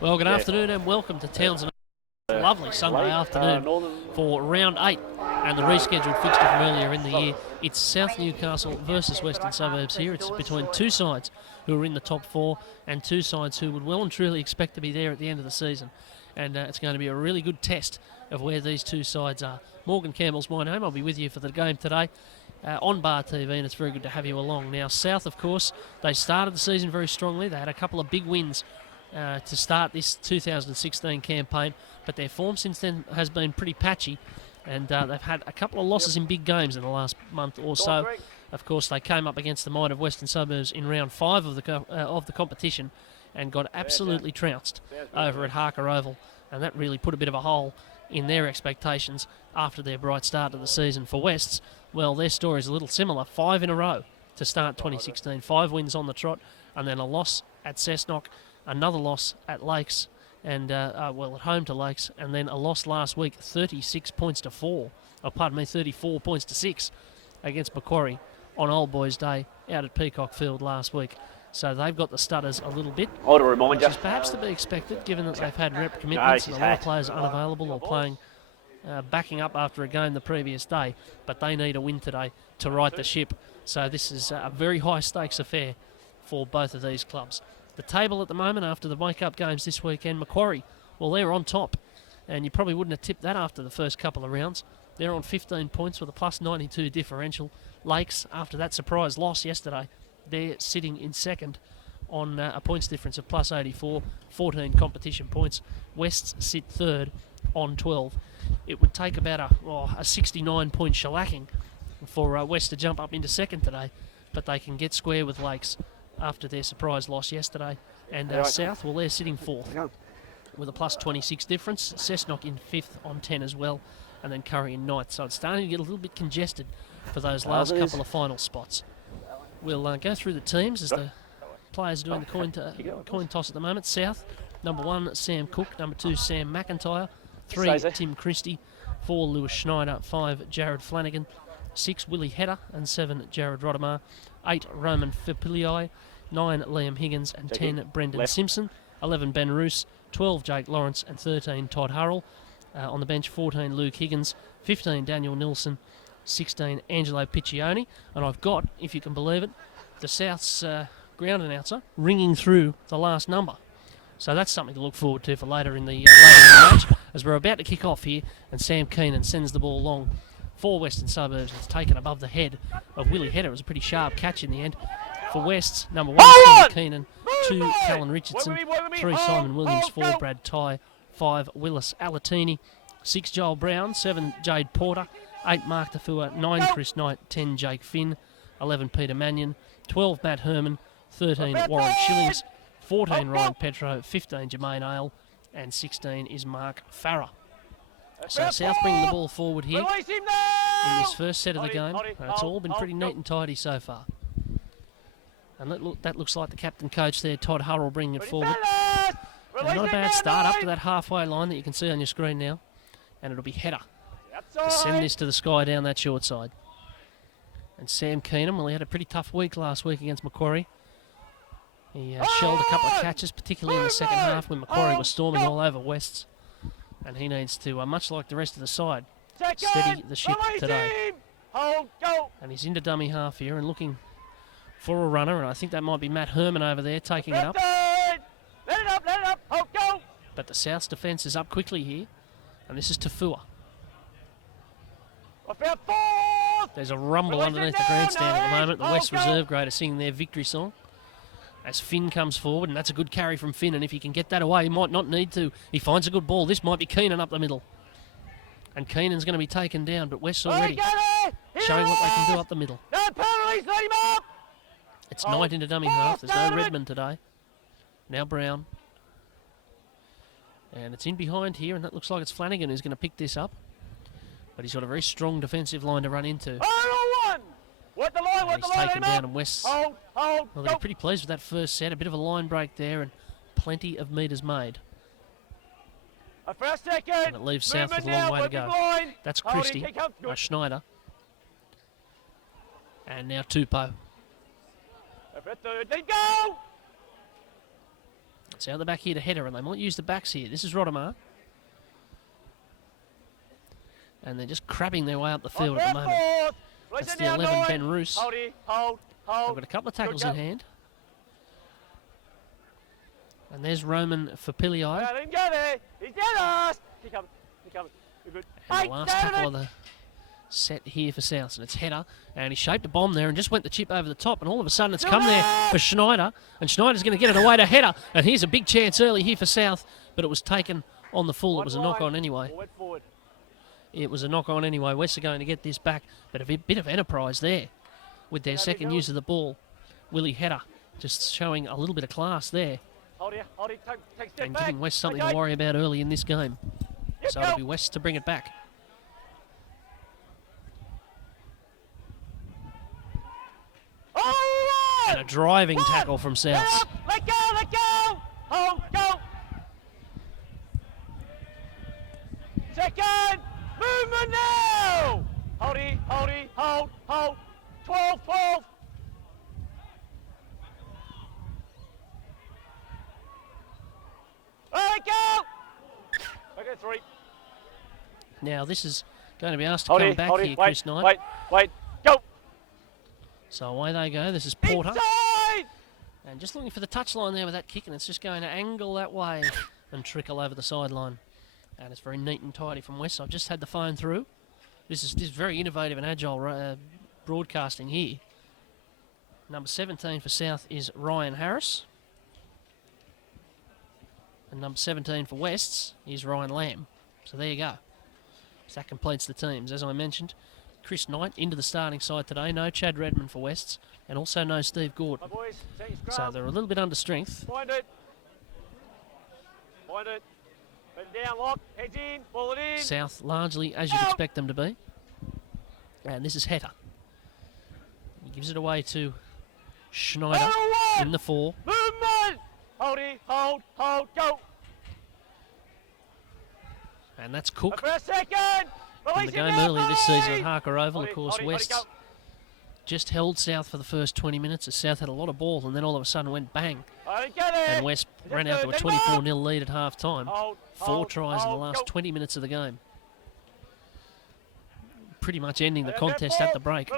Well, good afternoon and welcome to Townsend. It's a lovely Sunday afternoon for round 8 and the rescheduled fixture from earlier in the year. It's South Newcastle versus Western Suburbs here. It's between two sides who are in the top 4 and two sides who would well and truly expect to be there at the end of the season. And it's going to be a really good test of where these two sides are. Morgan Campbell's my name. I'll be with you for the game today on Bar TV, and it's very good to have you along. Now, South, of course, they started the season very strongly. They had a couple of big wins to start this 2016 campaign, but their form since then has been pretty patchy, and they've had a couple of losses in big games in the last month or so. Of course, they came up against the might of Western Suburbs in round 5 of the competition and got absolutely trounced over at Harker Oval, and that really put a bit of a hole in their expectations after their bright start to the season. For Wests, well, their story is a little similar. 5 in a row to start 2016. 5 wins on the trot, and then a loss at Cessnock, another loss at Lakes, and at home to Lakes, and then a loss last week, 36 points to 4. 34 points to 6 against Macquarie on Old Boys Day out at Peacock Field last week. So they've got the stutters a little bit, which is perhaps to be expected given that they've had rep commitments and a lot of players unavailable or playing, backing up after a game the previous day. But they need a win today to right the ship. So this is a very high stakes affair for both of these clubs. The table at the moment after the wake-up games this weekend, Macquarie, well, they're on top, and you probably wouldn't have tipped that after the first couple of rounds. They're on 15 points with a plus 92 differential. Lakes, after that surprise loss yesterday, they're sitting in second on a points difference of plus 84, 14 competition points. Wests sit third on 12. It would take about a 69-point shellacking for West to jump up into second today, but they can get square with Lakes after their surprise loss yesterday. And South, well, they're sitting fourth with a plus 26 difference. Cessnock in fifth on 10 as well, and then Curry in ninth. So it's starting to get a little bit congested for those last couple of final spots. We'll go through the teams as the players are doing the coin toss at the moment. South, number 1, Sam Cook. Number 2, Sam McIntyre. 3, Tim Christie. 4, Lewis Schneider. 5, Jared Flanagan. 6, Willie Hedder. And 7, Jared Rodemar. 8, Roman Fipilii. 9, Liam Higgins. And 10, Brendan Simpson. 11, Ben Roos. 12, Jake Lawrence. And 13, Todd Hurrell. On the bench, 14, Luke Higgins. 15, Daniel Nilsson. 16, Angelo Piccioni, and I've got, if you can believe it, the South's ground announcer ringing through the last number. So that's something to look forward to for later in the match, as we're about to kick off here, and Sam Keenan sends the ball long for Western Suburbs. It's taken above the head of Willie Hedder. It was a pretty sharp catch in the end. For Wests, number 1, Sam Keenan. 2, Callan Richardson. 3, Simon Williams. 4, Brad Tye. 5, Willis Alatini. 6, Joel Brown. 7, Jade Porter. 8, Mark Tafua, 9, Chris Knight, 10, Jake Finn, 11, Peter Mannion, 12, Matt Herman, 13, Warren Shillings, 14, Ryan Petro, 15, Jermaine Ale, and 16 is Mark Farah. So South bringing the ball forward here in this first set of the game. It's all been pretty neat and tidy so far. And that looks like the captain coach there, Todd Hurrell, bringing it forward. And not a bad start up to that halfway line that you can see on your screen now. And it'll be Hedder to send this to the sky down that short side. And Sam Keenan, well, he had a pretty tough week last week against Macquarie. He shelled a couple of catches, particularly in the second half when Macquarie was storming all over Wests. And he needs to, much like the rest of the side, steady the ship today. And he's into dummy half here and looking for a runner, and I think that might be Matt Herman over there taking it up. But the South's defence is up quickly here, and this is Tafua. There's a rumble underneath the grandstand at the moment. The West Reserve grade are singing their victory song as Finn comes forward, and that's a good carry from Finn, and if he can get that away, he might not need to. He finds a good ball. This might be Keenan up the middle. And Keenan's going to be taken down, but West's already showing what they can do up the middle. It's Knight into dummy half. There's no Redmond today. Now Brown. And it's in behind here, and that looks like it's Flanagan who's going to pick this up. But he's got a very strong defensive line to run into. And he's taken down, and West, well, they're pretty pleased with that first set. A bit of a line break there and plenty of metres made. And it leaves South with a long way to go. That's Christie, Schneider. And now Tupou. It's out the back here to Header, and they might use the backs here. This is Rodemar. And they're just crabbing their way up the field at the moment. That's the 11, Ben Roos. They've got a couple of tackles in hand. And there's Roman Fapilio. Let him go there. He's down us. He comes. Good. And the last tackle of the set here for South. And it's Header. And he shaped a bomb there and just went the chip over the top. And all of a sudden it's come there for Schneider. And Schneider's going to get it away to Header. And here's a big chance early here for South. But it was taken on the full. It was a knock-on anyway. It was a knock-on anyway. West are going to get this back. But a bit of enterprise there with their second use of the ball. Willie Header just showing a little bit of class there. And giving West something to worry about early in this game. So it'll be West to bring it back. And a driving tackle from South. Let go! Hold, go! Second! Movement now! Hold. 12. Let go! Okay, 3. Now this is going to be asked to come back here, Chris Knight. Wait, go! So away they go. This is Porter. Inside! And just looking for the touchline there with that kick, and it's just going to angle that way and trickle over the sideline. And it's very neat and tidy from West. I've just had the phone through. This is very innovative and agile broadcasting here. Number 17 for South is Ryan Harris. And number 17 for Wests is Ryan Lamb. So there you go. So that completes the teams. As I mentioned, Chris Knight into the starting side today. No Chad Redmond for Wests. And also no Steve Gordon. So they're a little bit under strength. Find it. Let it down, lock, heads in, ball it in. South largely as you'd expect them to be. And this is Header. He gives it away to Schneider in the 4. Movement! Hold, go. And that's Cook. For a second. In the game earlier this season at Harker Oval, of course, West just held South for the first 20 minutes as South had a lot of ball, and then all of a sudden went bang. And West ran out to a 24-0 lead at half-time. 4 tries in the last 20 minutes of the game. Pretty much ending the contest at the break.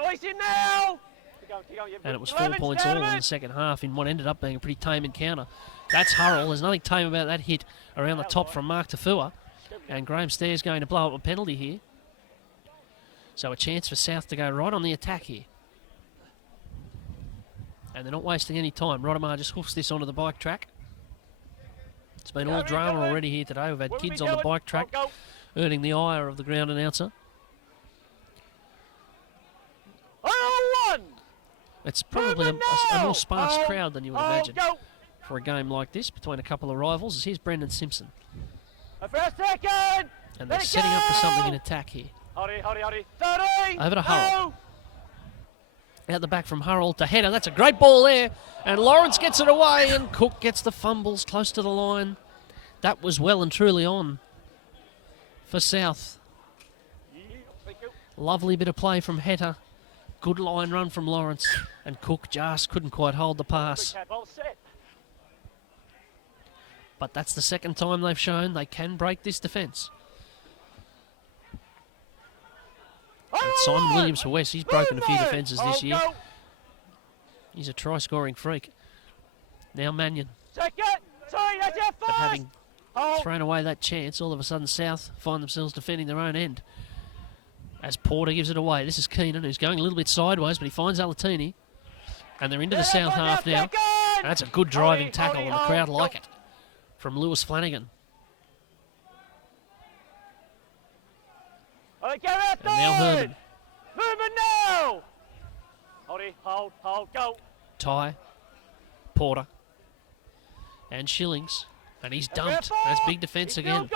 And it was 4 points all in the second half in what ended up being a pretty tame encounter. That's Hurrell. There's nothing tame about that hit around the top from Mark Tafua. And Graham Stairs going to blow up a penalty here. So a chance for South to go right on the attack here. And they're not wasting any time. Rodemar just hoofs this onto the bike track. It's been all drama already here today. We've had kids on the bike track earning the ire of the ground announcer. It's probably a more sparse crowd than you would imagine for a game like this between a couple of rivals. As here's Brendan Simpson. And they're setting up for something in attack here. Over to Hurrell. Out the back from Hurrell to Header. That's a great ball there. And Lawrence gets it away, and Cook gets the fumbles close to the line. That was well and truly on for South. Lovely bit of play from Header. Good line run from Lawrence. And Cook just couldn't quite hold the pass. But that's the second time they've shown they can break this defence. And Simon Williams for West, he's broken a few defences this year. He's a try-scoring freak. Now Mannion. But having thrown away that chance, all of a sudden South find themselves defending their own end. As Porter gives it away. This is Keenan, who's going a little bit sideways, but he finds Alatini. And they're into the South half now. And that's a good driving tackle, and the crowd like it. From Lewis Flanagan. And now Herman. Movement now! Hold, go. Ty. Porter. And Shillings. And he's dumped. That's big defence again.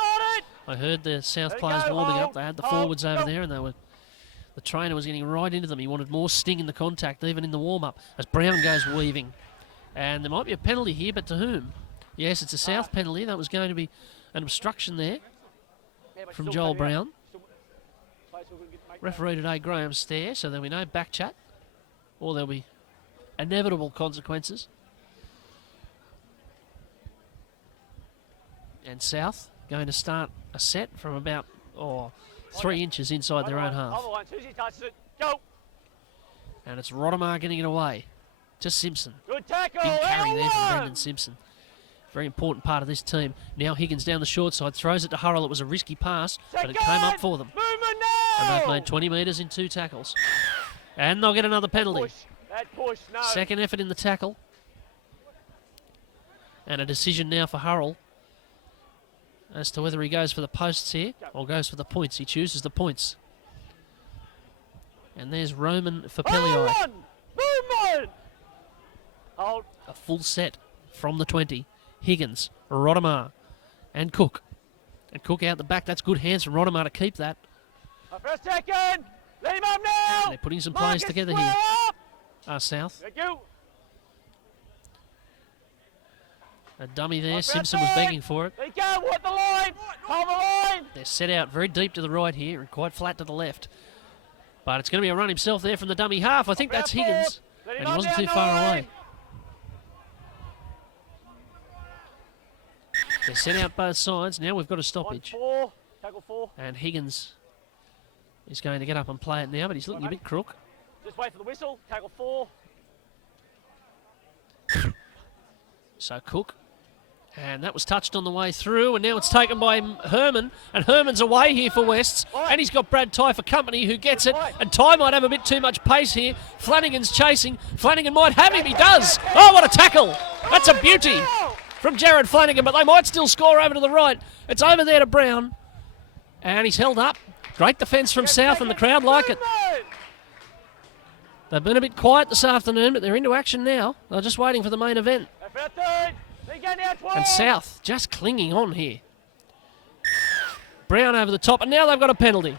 I heard the South players warming up. They had the forwards over there, and the trainer was getting right into them. He wanted more sting in the contact, even in the warm-up, as Brown goes weaving. And there might be a penalty here, but to whom? Yes, it's a South penalty. That was going to be an obstruction there from Joel Brown. Referee today, Graham Stair, so there'll be no back chat, or there'll be inevitable consequences. And South going to start a set from about 3 inches inside their own half. Other one, Susie touches it. Go. And it's Rottemar getting it away to Simpson. Good tackle. Big carry and there from one. Brendan Simpson. Very important part of this team. Now Higgins down the short side, throws it to Hurrell. It was a risky pass, but it came up for them. Movement now. And they've made 20 metres in 2 tackles. And they'll get another penalty. Push. That push, no. Second effort in the tackle. And a decision now for Hurrell as to whether he goes for the posts here or goes for the points. He chooses the points. And there's Roman for Pellii. Movement. Hold. A full set from the 20. Higgins, Rottemar, and Cook. And Cook out the back. That's good hands from Rottemar to keep that. For a second. Let him up now. They're putting some plays together here. South. Thank you. A dummy there. Simpson was begging for it. There you go. What the line? Hold the line. They're set out very deep to the right here and quite flat to the left. But it's going to be a run himself there from the dummy half. I think that's Higgins. And he wasn't too far away. They're set out both sides. Now we've got a stoppage. Tackle 4. And Higgins is going to get up and play it now, but he's looking a bit crook. Just wait for the whistle. Tackle 4. So Cook. And that was touched on the way through, and now it's taken by Herman, and Herman's away here for Wests, and he's got Brad Ty for company, who gets it, and Ty might have a bit too much pace here. Flanagan's chasing. Flanagan might have him. He does. Oh, what a tackle. That's a beauty from Jared Flanagan, but they might still score over to the right. It's over there to Brown, and he's held up. Great defence from South, and the crowd like it. They've been a bit quiet this afternoon, but they're into action now. They're just waiting for the main event. And South just clinging on here. Brown over the top, and now they've got a penalty.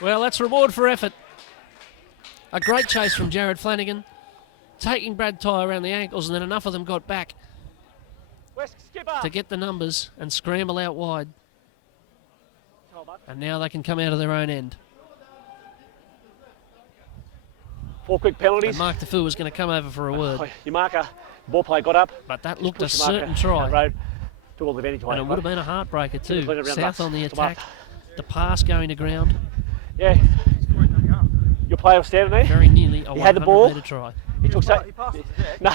Well, that's reward for effort. A great chase from Jared Flanagan, taking Brad Ty around the ankles, and then enough of them got back to get the numbers and scramble out wide. And now they can come out of their own end. 4 quick penalties. And Mark Defoe was going to come over for a word. Your marker, ball play got up. But that looked a certain try. Road, took all the advantage away. And it would have been a heartbreaker too. South on the attack. The pass going to ground. Yeah. Your player was standing there. Very nearly a 100 had the ball. metre try. He took no,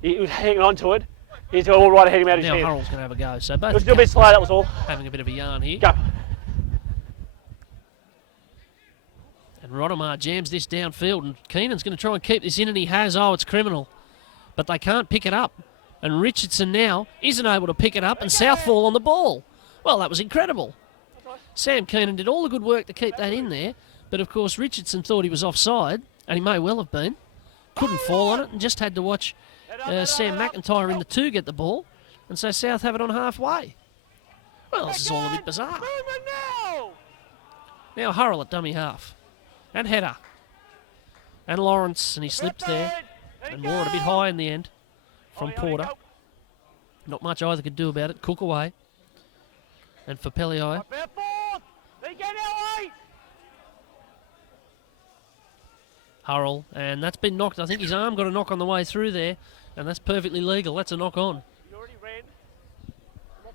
he was hanging on to it. He's all right ahead of him out of his Now hand. Hurrell's going to have a go. So both It was still a bit slow, that was all. having a bit of a yarn here. Go. And Rottemar jams this downfield, and Keenan's going to try and keep this in, and he has. Oh, it's criminal. But they can't pick it up. And Richardson now isn't able to pick it up, and Southall on the ball. Well, that was incredible. Sam Keenan did all the good work to keep that in there, but of course Richardson thought he was offside, and he may well have been. Couldn't fall on it, and just had to watch Sam McIntyre in the 2 get the ball, and so South have it on halfway. Well, this is all a bit bizarre. Now Hurrell at dummy half. And header. And Lawrence, and he slipped there. And wore it a bit high in the end from Porter. Not much either could do about it. Cook away. And for Pellii. Hurrell, and that's been knocked. I think his arm got a knock on the way through there, and that's perfectly legal. That's a knock on.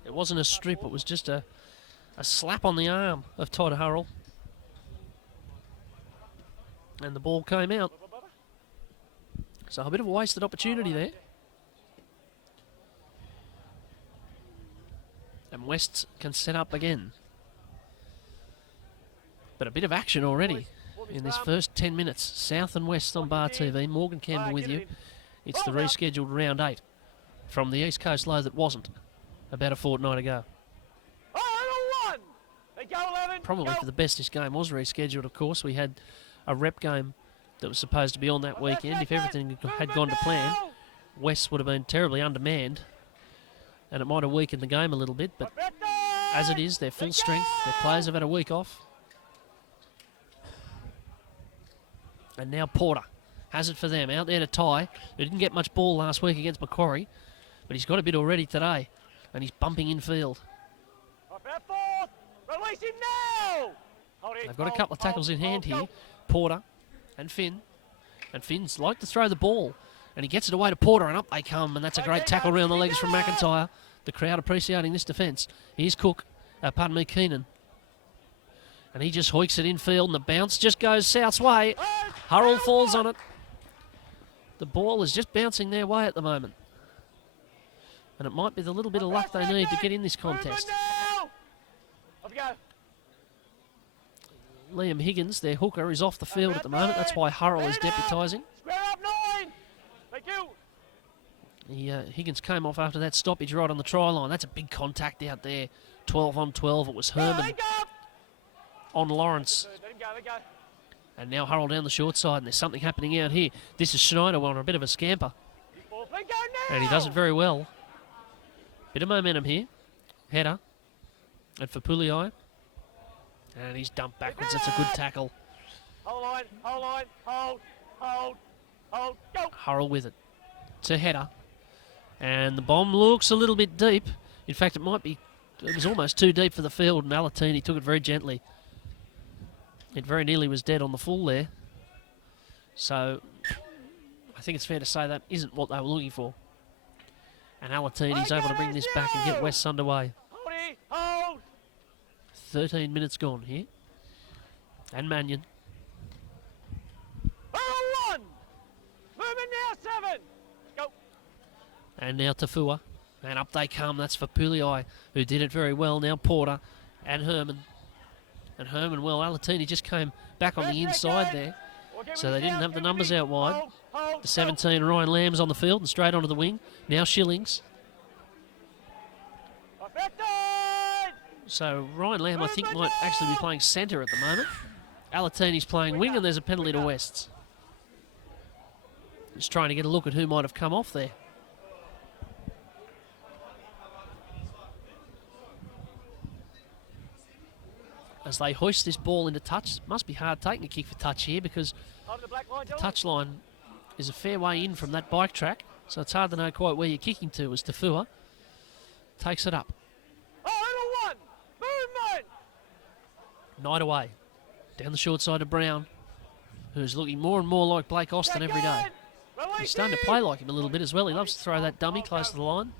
It wasn't a strip, it was just a slap on the arm of Todd Hurrell. And the ball came out. So a bit of a wasted opportunity there. And West can set up again. But a bit of action already in this first 10 minutes. South and West on Bar TV. Morgan Campbell with you. It's the rescheduled round 8 from the East Coast Low that wasn't about a fortnight ago. Probably for the best this game was rescheduled, of course. We had a rep game that was supposed to be on that weekend. If everything had gone to plan, West would have been terribly undermanned, and it might have weakened the game a little bit, but as it is, they're full strength. Their players have had a week off. And now Porter has it for them, out there to Ty, who didn't get much ball last week against Macquarie, but he's got a bit already today, and he's bumping infield. They've got a couple of tackles in hand here. Porter and Finn. And Finn's like to throw the ball. And he gets it away to Porter, and up they come. And that's a great tackle around the legs from McIntyre. The crowd appreciating this defence. Here's Keenan. And he just hoiks it infield, and the bounce just goes South's way. Hurrell falls on it. The ball is just bouncing their way at the moment. And it might be the little bit of luck they need to get in this contest. Liam Higgins, their hooker, is off the field at the moment. That's why Hurrell is deputising. Higgins came off after that stoppage right on the try line. That's a big contact out there. 12 on 12. It was Herman on Lawrence. And now Hurrell down the short side, and there's something happening out here. This is Schneider on a bit of a scamper. And he does it very well. Bit of momentum here. Header. And for Pulii. And he's dumped backwards. That's a good tackle. Hold on, hold, go. Hurrell with it. To Header. And the bomb looks a little bit deep. In fact, it was almost too deep for the field, and Alatini took it very gently. It very nearly was dead on the full there. So, I think it's fair to say that isn't what they were looking for. And Alatini's able to bring this back and get Wests underway. 13 minutes gone here. And Mannion. One. Moving now, 7. Go. And now Tafua. And up they come. That's for Pulii, who did it very well. Now Porter and Herman. And Herman, well, Alatini just came back on the inside there. So they didn't have the numbers out wide. The 17, Ryan Lamb's on the field and straight onto the wing. Now Shillings. So Ryan Lamb, I think, might actually be playing centre at the moment. Alatini's playing wing, and there's a penalty to Wests. Just trying to get a look at who might have come off there. As they hoist this ball into touch. Must be hard taking a kick for touch here, because the touch line is a fair way in from that bike track. So it's hard to know quite where you're kicking to, as Tafua takes it up. Night away. Down the short side of Brown, who's looking more and more like Blake Austin every day. He's starting to play like him a little bit as well. He loves to throw that dummy close to the line.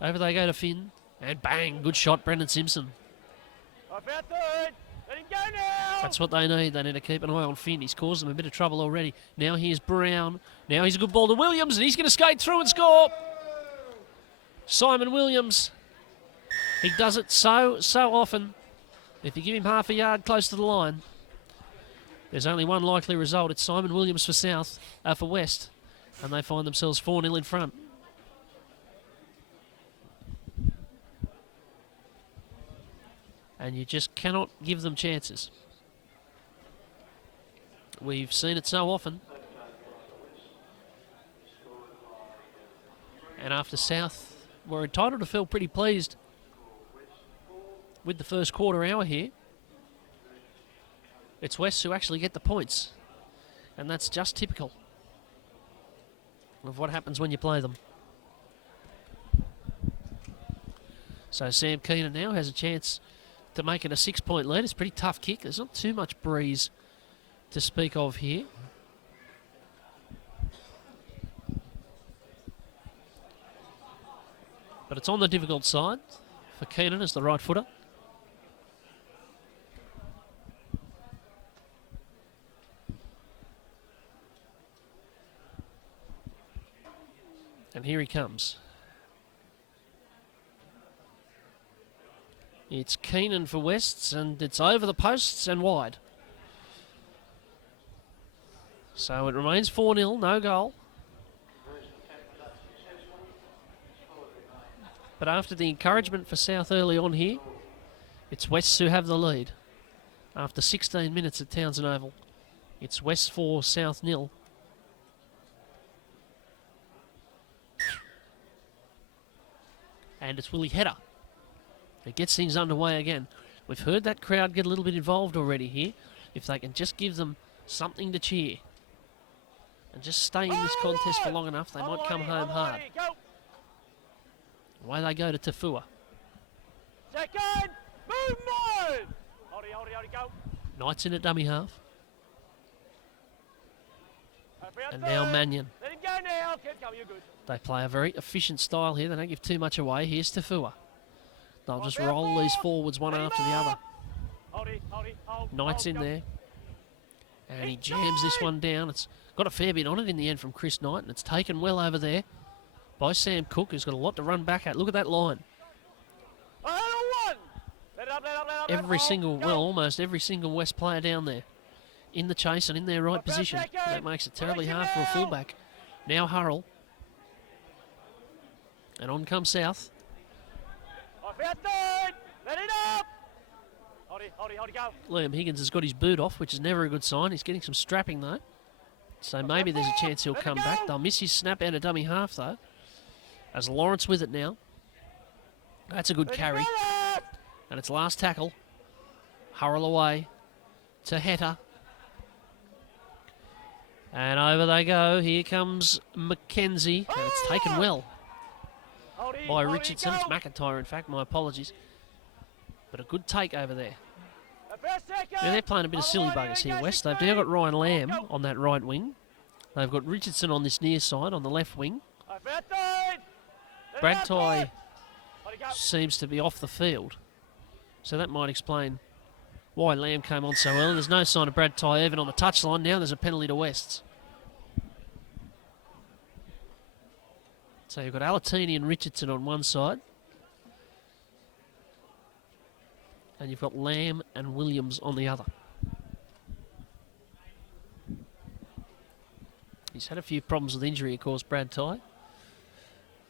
Over they go to Finn. And bang, good shot, Brendan Simpson. That's what they need. They need to keep an eye on Finn. He's caused them a bit of trouble already. Now here's Brown. Now he's a good ball to Williams, and he's going to skate through and score. Simon Williams. He does it so often. If you give him half a yard close to the line, there's only one likely result. It's Simon Williams for West, and they find themselves 4-0 in front. And you just cannot give them chances. We've seen it so often. And after South were entitled to feel pretty pleased with the first quarter hour here, it's West who actually get the points. And that's just typical of what happens when you play them. So Sam Keenan now has a chance to make it a 6-point lead. It's a pretty tough kick. There's not too much breeze to speak of here. But it's on the difficult side for Keenan as the right footer. And here he comes. It's Keenan for Wests, and it's over the posts and wide. So it remains 4-0, no goal. But after the encouragement for South early on here, it's Wests who have the lead. After 16 minutes at Townsend Oval, it's West 4, South 0. And it's Willie Header who gets things underway again. We've heard that crowd get a little bit involved already here. If they can just give them something to cheer and just stay in this contest for long enough, they might come home hard. Away they go to Tafua. Second, movement! Hold it, go. Knight's in at dummy half. And now Mannion. Let him go now. Keep going, you're good. They play a very efficient style here. They don't give too much away. Here's Tafua. They'll just roll these forwards one after the other. Knight's in there. And he jams this one down. It's got a fair bit on it in the end from Chris Knight, and it's taken well over there by Sam Cook, who's got a lot to run back at. Look at that line. Every single, well, almost every single West player down there in the chase and in their right position. That makes it terribly hard for a fullback. Now Hurrell. And on comes South. Let it up. Liam Higgins has got his boot off, which is never a good sign. He's getting some strapping though. So maybe there's a chance he'll come back. They'll miss his snap out of dummy half though. As Lawrence with it now. That's a good carry. And it's last tackle. Hurrell away to Hetta. And over they go. Here comes Mackenzie. And it's taken well by Richardson. It's McIntyre, in fact. My apologies. But a good take over there. Now they're playing a bit of silly buggers here, West. They've now got Ryan Lamb on that right wing. They've got Richardson on this near side, on the left wing. Brad Ty seems to be off the field. So that might explain why Lamb came on so early. There's no sign of Brad Ty even on the touchline. Now there's a penalty to Wests. So you've got Alatini and Richardson on one side. And you've got Lamb and Williams on the other. He's had a few problems with injury, of course, Brad Ty.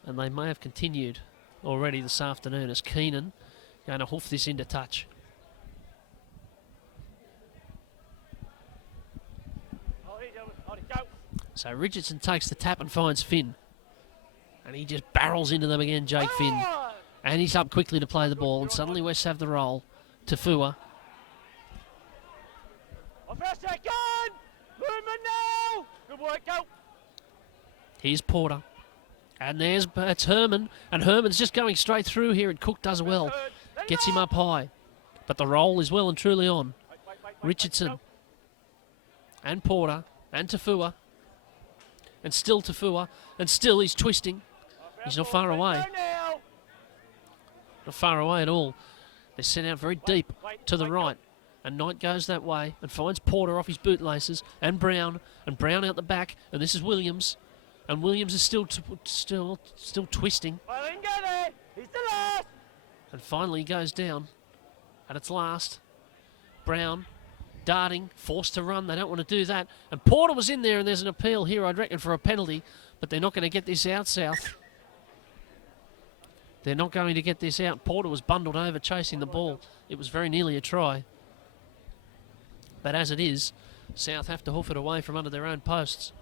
And they may have continued already this afternoon as Keenan going to hoof this into touch. So Richardson takes the tap and finds Finn. And he just barrels into them again, Jake Finn. And he's up quickly to play the ball. And suddenly West have the roll. Tafua. Good work, go. Here's Porter. And it's Herman. And Herman's just going straight through here, and Cook does well. Gets him up high. But the roll is well and truly on. Richardson. And Porter. And Tafua. And still Tafua. And still he's twisting. He's not far away. Not far away at all. They're sent out very deep to the right. And Knight goes that way and finds Porter off his bootlaces. And Brown out the back. And this is Williams. And Williams is still twisting. He's the last. And finally he goes down. And it's last. Brown darting, forced to run. They don't want to do that. And Porter was in there, and there's an appeal here, I'd reckon, for a penalty. But they're not going to get this out, South. They're not going to get this out. Porter was bundled over chasing the ball. It was very nearly a try. But as it is, South have to hoof it away from under their own posts.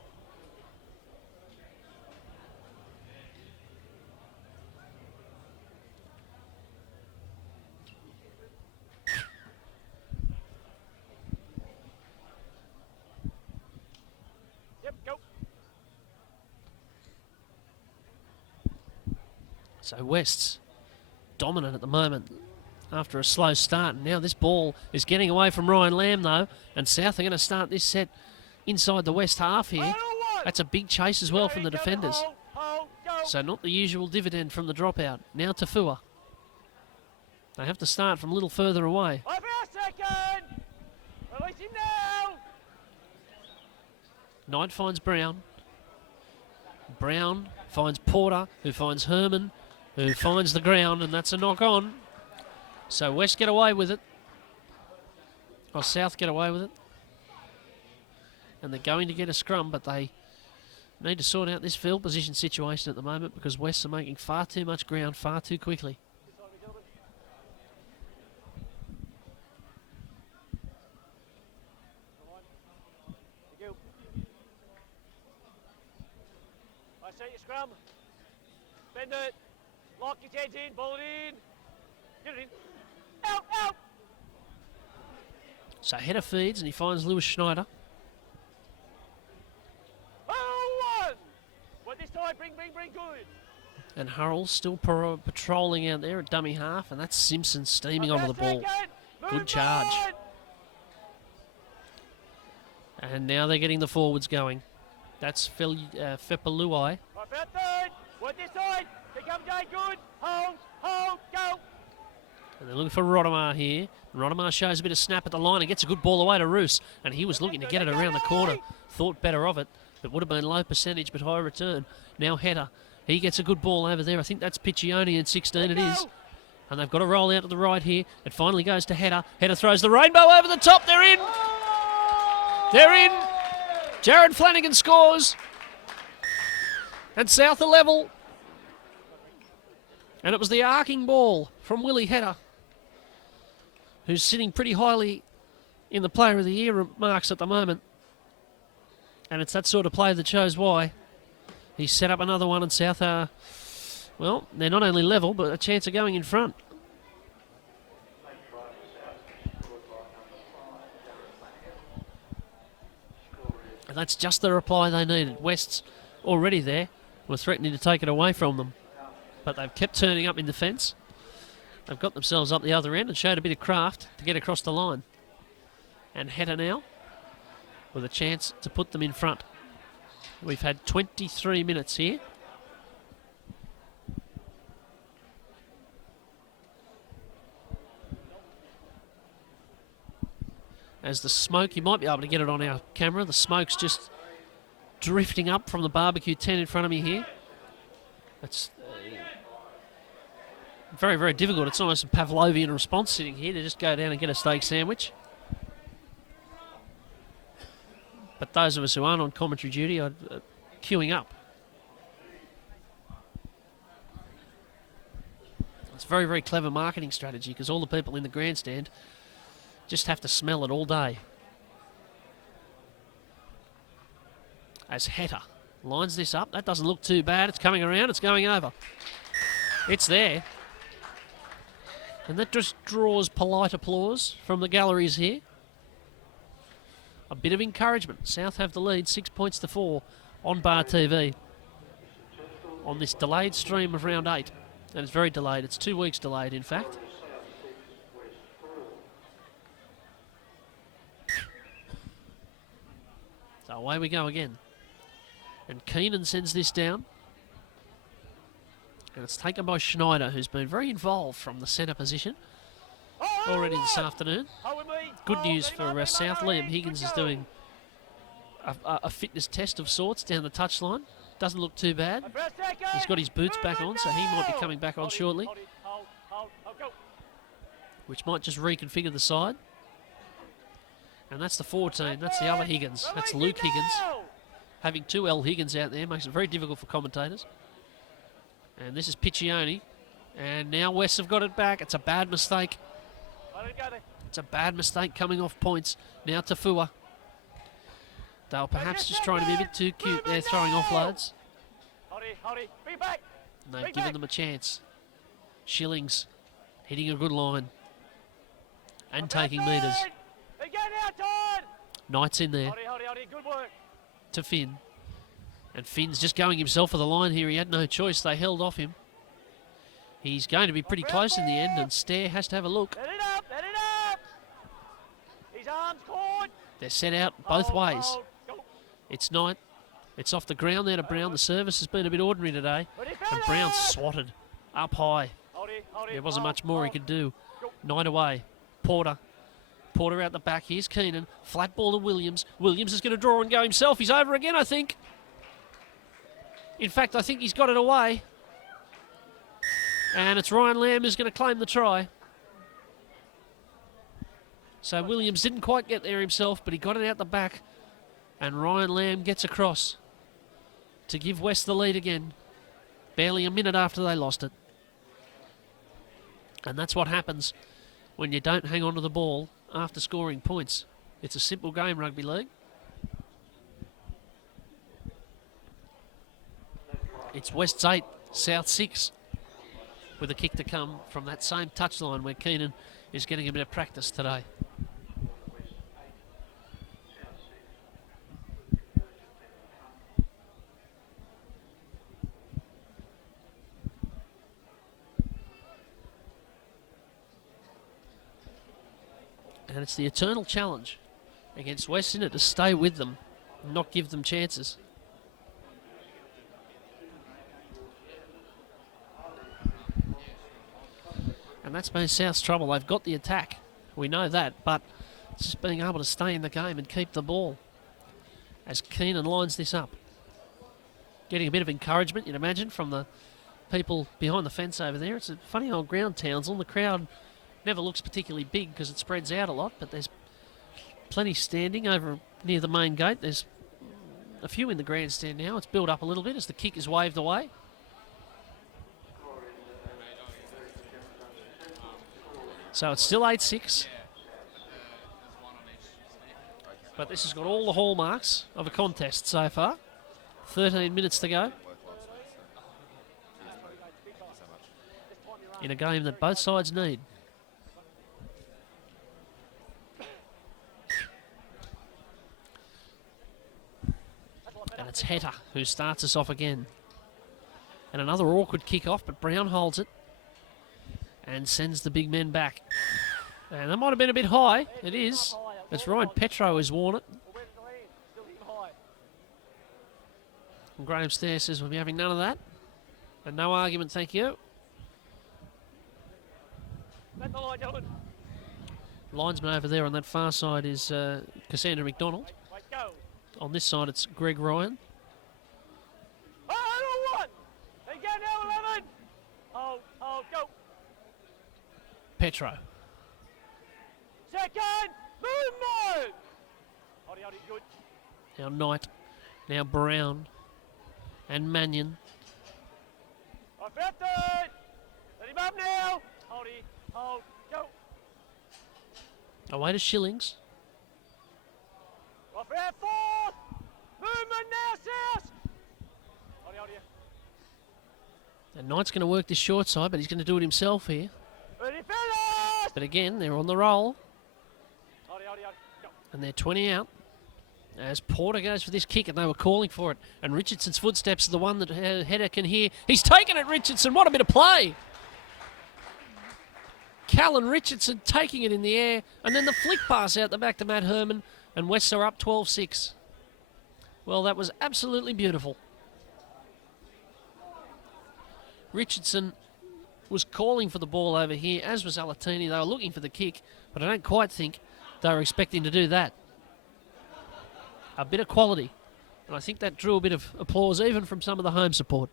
Yep, go. So West's dominant at the moment after a slow start. And now this ball is getting away from Ryan Lamb, though. And South are going to start this set inside the West half here. That's a big chase as well from the defenders. So not the usual dividend from the dropout. Now Tafua. They have to start from a little further away. Release him now. Knight finds Brown. Brown finds Porter, who finds Herman, who finds the ground, and that's a knock on. So West get away with it. Or South get away with it. And they're going to get a scrum, but they need to sort out this field position situation at the moment because West are making far too much ground far too quickly. I set your scrum. Bend it. Lock his heads in. Ball it in. Get it in. Out, out. So Hedder feeds and he finds Lewis Schneider. Oh, one. Well, this time, bring good. And Hurrell still patrolling out there at dummy half, and that's Simpson steaming onto the ball. Good charge. And now they're getting the forwards going. That's Fepaluai. Right, about third. Work this side. Here comes Jay, good. Hold, go. And they're looking for Rodemar here. Rodemar shows a bit of snap at the line and gets a good ball away to Roos. And he was looking to get it around the corner. Thought better of it. It would have been low percentage but high return. Now Header. He gets a good ball over there. I think that's Piccioni in 16 it is. And they've got to roll out to the right here. It finally goes to Header. Header throws the rainbow over the top. They're in. They're in. Jared Flanagan scores. And South are level. And it was the arcing ball from Willie Header, who's sitting pretty highly in the Player of the Year marks at the moment. And it's that sort of play that shows why. He's set up another one, and South are, well, they're not only level, but a chance of going in front. And that's just the reply they needed. West's already there. Were threatening to take it away from them. But they've kept turning up in defence. They've got themselves up the other end and showed a bit of craft to get across the line. And Header now with a chance to put them in front. We've had 23 minutes here. As the smoke, you might be able to get it on our camera, the smoke's just drifting up from the barbecue tent in front of me here. It's very, very difficult. It's almost a Pavlovian response sitting here to just go down and get a steak sandwich. But those of us who aren't on commentary duty are queuing up. It's a very, very clever marketing strategy because all the people in the grandstand just have to smell it all day. As Header lines this up, that doesn't look too bad. It's coming around, it's going over. It's there. And that just draws polite applause from the galleries here. A bit of encouragement. South have the lead, 6 points to 4 on Bar TV. On this delayed stream of round 8. And it's very delayed. It's 2 weeks delayed, in fact. So away we go again. And Keenan sends this down. And it's taken by Schneider, who's been very involved from the centre position already this afternoon. Good news for South. Liam Higgins is doing a fitness test of sorts down the touchline. Doesn't look too bad. He's got his boots back on, so he might be coming back on shortly. Which might just reconfigure the side. And that's the 14. That's the other Higgins. That's Luke Higgins. Having 2 L Higgins out there makes it very difficult for commentators. And this is Piccioni. And now West have got it back. It's a bad mistake. It's a bad mistake coming off points. Now Tafua. They'll perhaps just trying to be a bit too cute there, throwing offloads. And they've given them a chance. Shillings hitting a good line. And taking metres. Knight's in there. To Finn. And Finn's just going himself for the line here. He had no choice. They held off him. He's going to be pretty close in the end, and Stair has to have a look. Let it up, let it up. His arms caught. They're set out both ways. It's Knight. It's off the ground there to Brown. The service has been a bit ordinary today. And Brown's swatted up high. There wasn't much more he could do. Knight away. Porter. Porter out the back. Here's Keenan. Flat ball to Williams. Williams is going to draw and go himself. He's over again, I think. In fact, I think he's got it away. And it's Ryan Lamb who's going to claim the try. So Williams didn't quite get there himself, but he got it out the back. And Ryan Lamb gets across to give West the lead again. Barely a minute after they lost it. And that's what happens when you don't hang on to the ball after scoring points. It's a simple game, rugby league. It's West's 8, South 6, with a kick to come from that same touchline where Keenan is getting a bit of practice today. And it's the eternal challenge against West, isn't it, to stay with them and not give them chances. And that's been South's trouble. They've got the attack. We know that, but it's just being able to stay in the game and keep the ball. As Keenan lines this up. Getting a bit of encouragement, you'd imagine, from the people behind the fence over there. It's a funny old ground, Townsville. The crowd never looks particularly big because it spreads out a lot, but there's plenty standing over near the main gate. There's a few in the grandstand now. It's built up a little bit as the kick is waved away. So it's still 8-6. But this has got all the hallmarks of a contest so far. 13 minutes to go. In a game that both sides need. And it's Hatter who starts us off again. And another awkward kick off, but Brown holds it and sends the big men back. And that might have been a bit high. It is. That's right, Petro has worn it. And Graham Stair says we'll be having none of that. And no argument, thank you. Linesman over there on that far side is Cassandra McDonald. On this side it's Greg Ryan. Petro. Second, movement! Good. Now Knight, now Brown, and Mannion. I've got it! Let him up now! Hold, go! Away to Shillings. Off our fourth! Movement now, South! Hold you. And Knight's going to work this short side, but he's going to do it himself here. Ready, finish! But again, they're on the roll. Go. And they're 20 out. As Porter goes for this kick, and they were calling for it. And Richardson's footsteps are the one that Header can hear. He's taken it, Richardson. What a bit of play. Callan Richardson taking it in the air. And then the flick pass out the back to Matt Herman. And Wests are up 12-6. Well, that was absolutely beautiful. Richardson was calling for the ball over here, as was Alatini. They were looking for the kick, but I don't quite think they were expecting to do that. A bit of quality, and I think that drew a bit of applause even from some of the home support.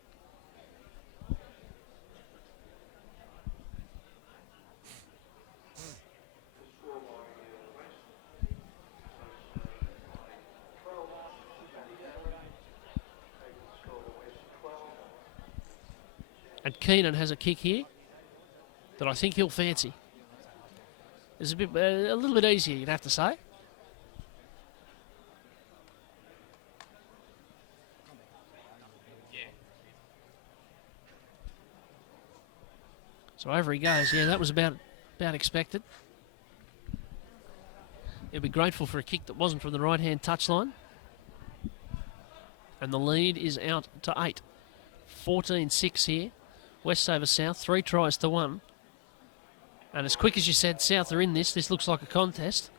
And Keenan has a kick here that I think he'll fancy. It's a little bit easier, you'd have to say. So over he goes. Yeah, that was about expected. He'll be grateful for a kick that wasn't from the right-hand touchline. And the lead is out to 8. 14-6 here. West over South, 3 tries to 1. And as quick as you said, South are in this. This looks like a contest.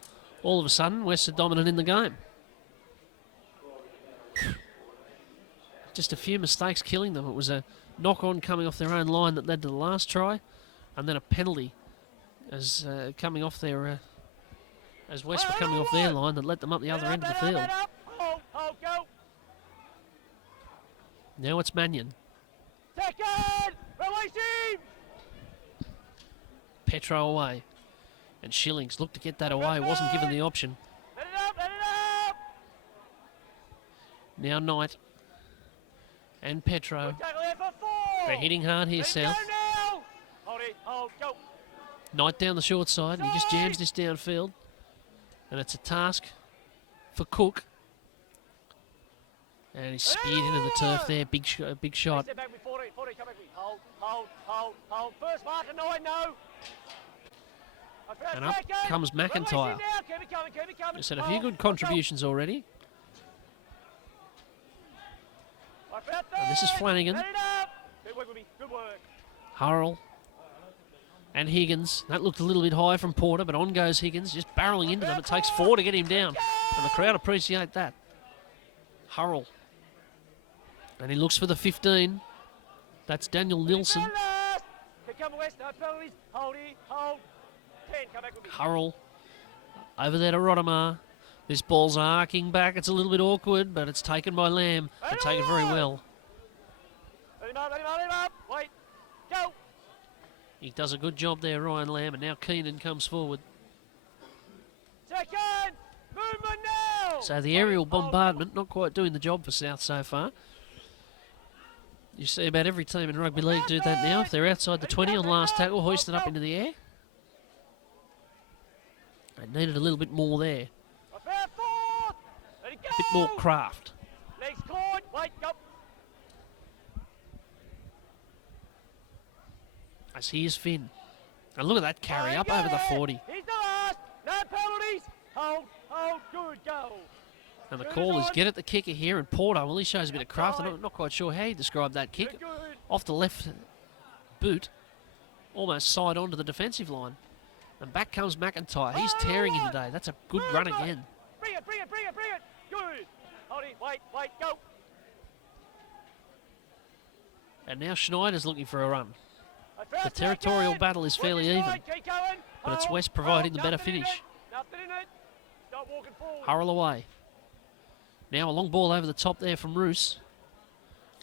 All of a sudden, West are dominant in the game. Just a few mistakes killing them. It was a knock-on coming off their own line that led to the last try, and then a penalty as coming off their as West were coming off their line that let them up the other end of the field. Go. Now it's Mannion. Second, release him! Petro away, and Shillings looked to get that away. Wasn't given the option. Let it up! Now Knight and Petro. They're hitting hard here, South. Hold, go. Knight down the short side, and he just jams this downfield. And it's a task for Cook. And he's speared into the turf there. Big shot. Step back with 40, come back with. Hold. First marker, 9, no. And up comes McIntyre. Keep it coming. He's had a few good contributions already. And this is Flanagan. Good work with me. Good work. Hurrell. And Higgins. That looked a little bit high from Porter, but on goes Higgins, just barrelling into them. It takes 4 to get him down. And the crowd appreciate that. Hurrell. And he looks for the 15. That's Daniel Nilsson. come West, no penalties. Hold. 10, come back with me. Hurrell over there to Rottemar. This ball's arcing back. It's a little bit awkward, but it's taken by Lamb. They take it very well. Let him up. Wait, go. He does a good job there, Ryan Lamb, and now Keenan comes forward. Second, movement now. So the aerial bombardment not quite doing the job for South so far. You see about every team in rugby league do that now. If they're outside the 20 on last tackle, hoist it up into the air. They needed a little bit more there. Let it go. A bit more craft. Legs caught. Wait, go. As here's Finn. And look at that carry up over the 40. He's the last. No penalties. Hold. Good, go. And the call is get at the kicker here, and Porter, well, he shows a bit of craft. I'm not quite sure how he described that kick. Off the left boot, almost side onto the defensive line. And back comes McIntyre. He's tearing in today. That's a good run again. Bring it. Good. Hold it. Wait, go. And now Schneider's looking for a run. The territorial battle is fairly even, but it's West providing the better finish. Nothing in it. Stop walking forward. Hurrell away. Now a long ball over the top there from Roos.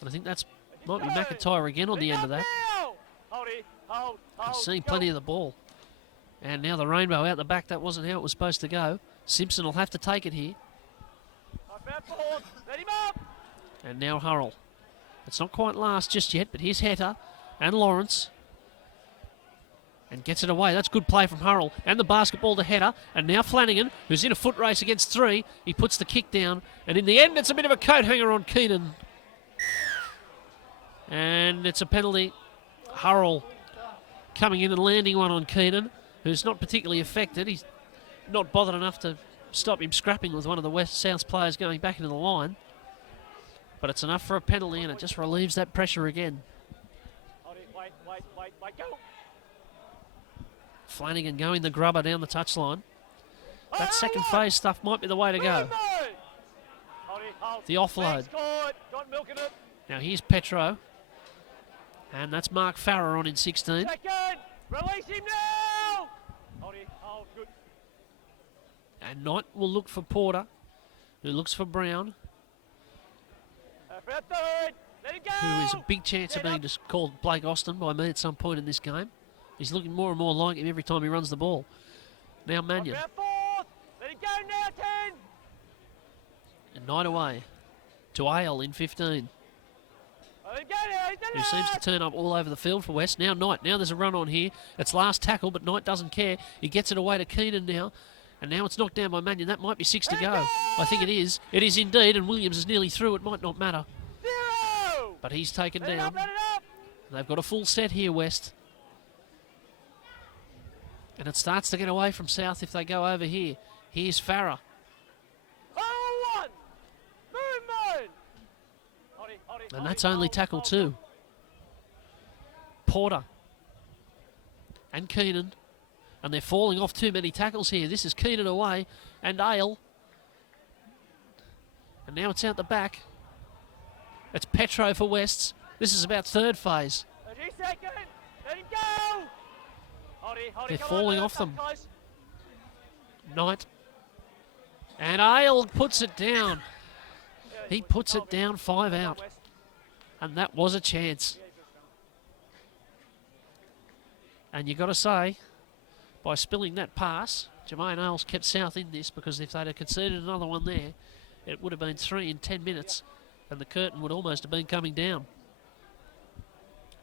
And I think that's might be McIntyre again on the end of that. Hold. He's seeing plenty of the ball. And now the rainbow out the back. That wasn't how it was supposed to go. Simpson will have to take it here. Let him up. And now Hurrell. It's not quite last just yet, but here's Heta and Lawrence. And gets it away. That's good play from Hurrell. And the basketball to Heta. And now Flanagan, who's in a foot race against 3. He puts the kick down. And in the end, it's a bit of a coat hanger on Keenan. And it's a penalty. Hurrell coming in and landing one on Keenan, who's not particularly affected. He's not bothered enough to stop him scrapping with one of the West South players going back into the line. But it's enough for a penalty, and it just relieves that pressure again. Wait, go. Flanagan going the grubber down the touchline. That second phase stuff might be the way to go. The offload. Now here's Petro. And that's Mark Farrer on in 16. Second, release him now. Hold, good. And Knight will look for Porter, who looks for Brown, For a third, let it go. who is a big chance of being just called Blake Austin by me at some point in this game. He's looking more and more like him every time he runs the ball. Now Mannion. For a fourth, let it go now, 10. And Knight away to Ale in 15. Let it go now, he's Who seems to turn up all over the field for West. Now Knight. Now there's a run on here. It's last tackle, but Knight doesn't care. He gets it away to Keenan now. And now it's knocked down by Mannion. That might be 6 to go. I think it is. It is indeed, and Williams is nearly through. It might not matter. 0. But he's taken Let it down. up, let it up. They've got a full set here, West. And it starts to get away from South if they go over here. Here's Farrer. Oh, 1. Movement. And that's only tackle 2. Porter. And Keenan. And they're falling off too many tackles here. This is Keenan away. And Ale. And now it's out the back. It's Petro for Wests. This is about third phase. 30 seconds. Let him go. They're falling off them. Knight. And Ale puts it down. He puts it down 5 out. And that was a chance. And you got to say, by spilling that pass, Jermaine Ailes kept South in this, because if they'd have conceded another one there, it would have been 3 in 10 minutes, and the curtain would almost have been coming down.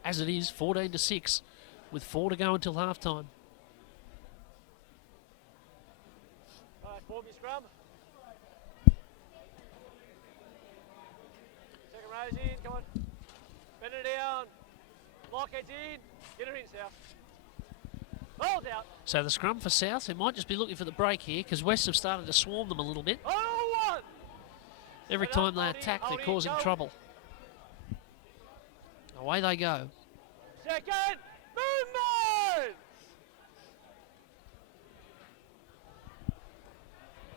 As it is, 14 to 6, with 4 to go until half-time. Form your scrum. Second row's in, come on. Bend it down. Blockhead's in. Get her in, South. Ball's out. So the scrum for South, they might just be looking for the break here, because West have started to swarm them a little bit. Oh, 1. Every time they attack, they're causing trouble. Away they go. Second, movement!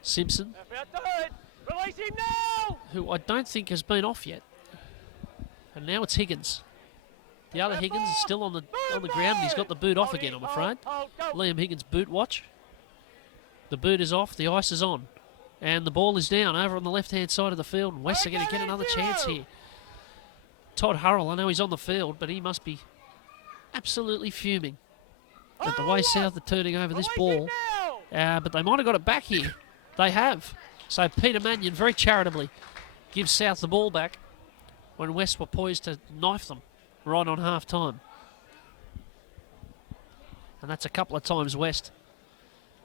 Simpson, Third, release him now! who I don't think has been off yet. And now it's Higgins. The other Higgins is still on the ground, and he's got the boot off again, I'm afraid. Liam Higgins' boot watch. The boot is off, the ice is on. And the ball is down over on the left-hand side of the field, and West are going to get another chance here. Todd Hurrell, I know he's on the field, but he must be absolutely fuming at the way South are turning over this ball. But they might have got it back here. They have. So Peter Mannion very charitably gives South the ball back when West were poised to knife them right on half-time. And that's a couple of times West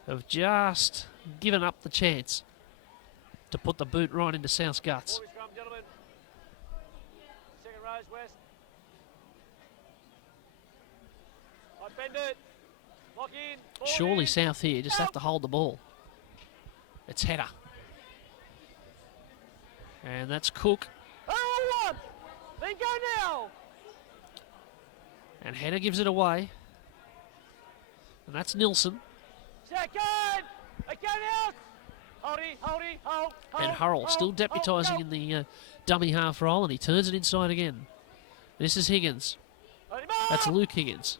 have just given up the chance to put the boot right into South's guts. Surely South here just have to hold the ball. It's Header. And that's Cook. Then go now. And Header gives it away. And that's Nilsson. Second. Again out. Hold. And Hurrell still deputising in the dummy half role, and he turns it inside again. This is Higgins. That's Luke Higgins.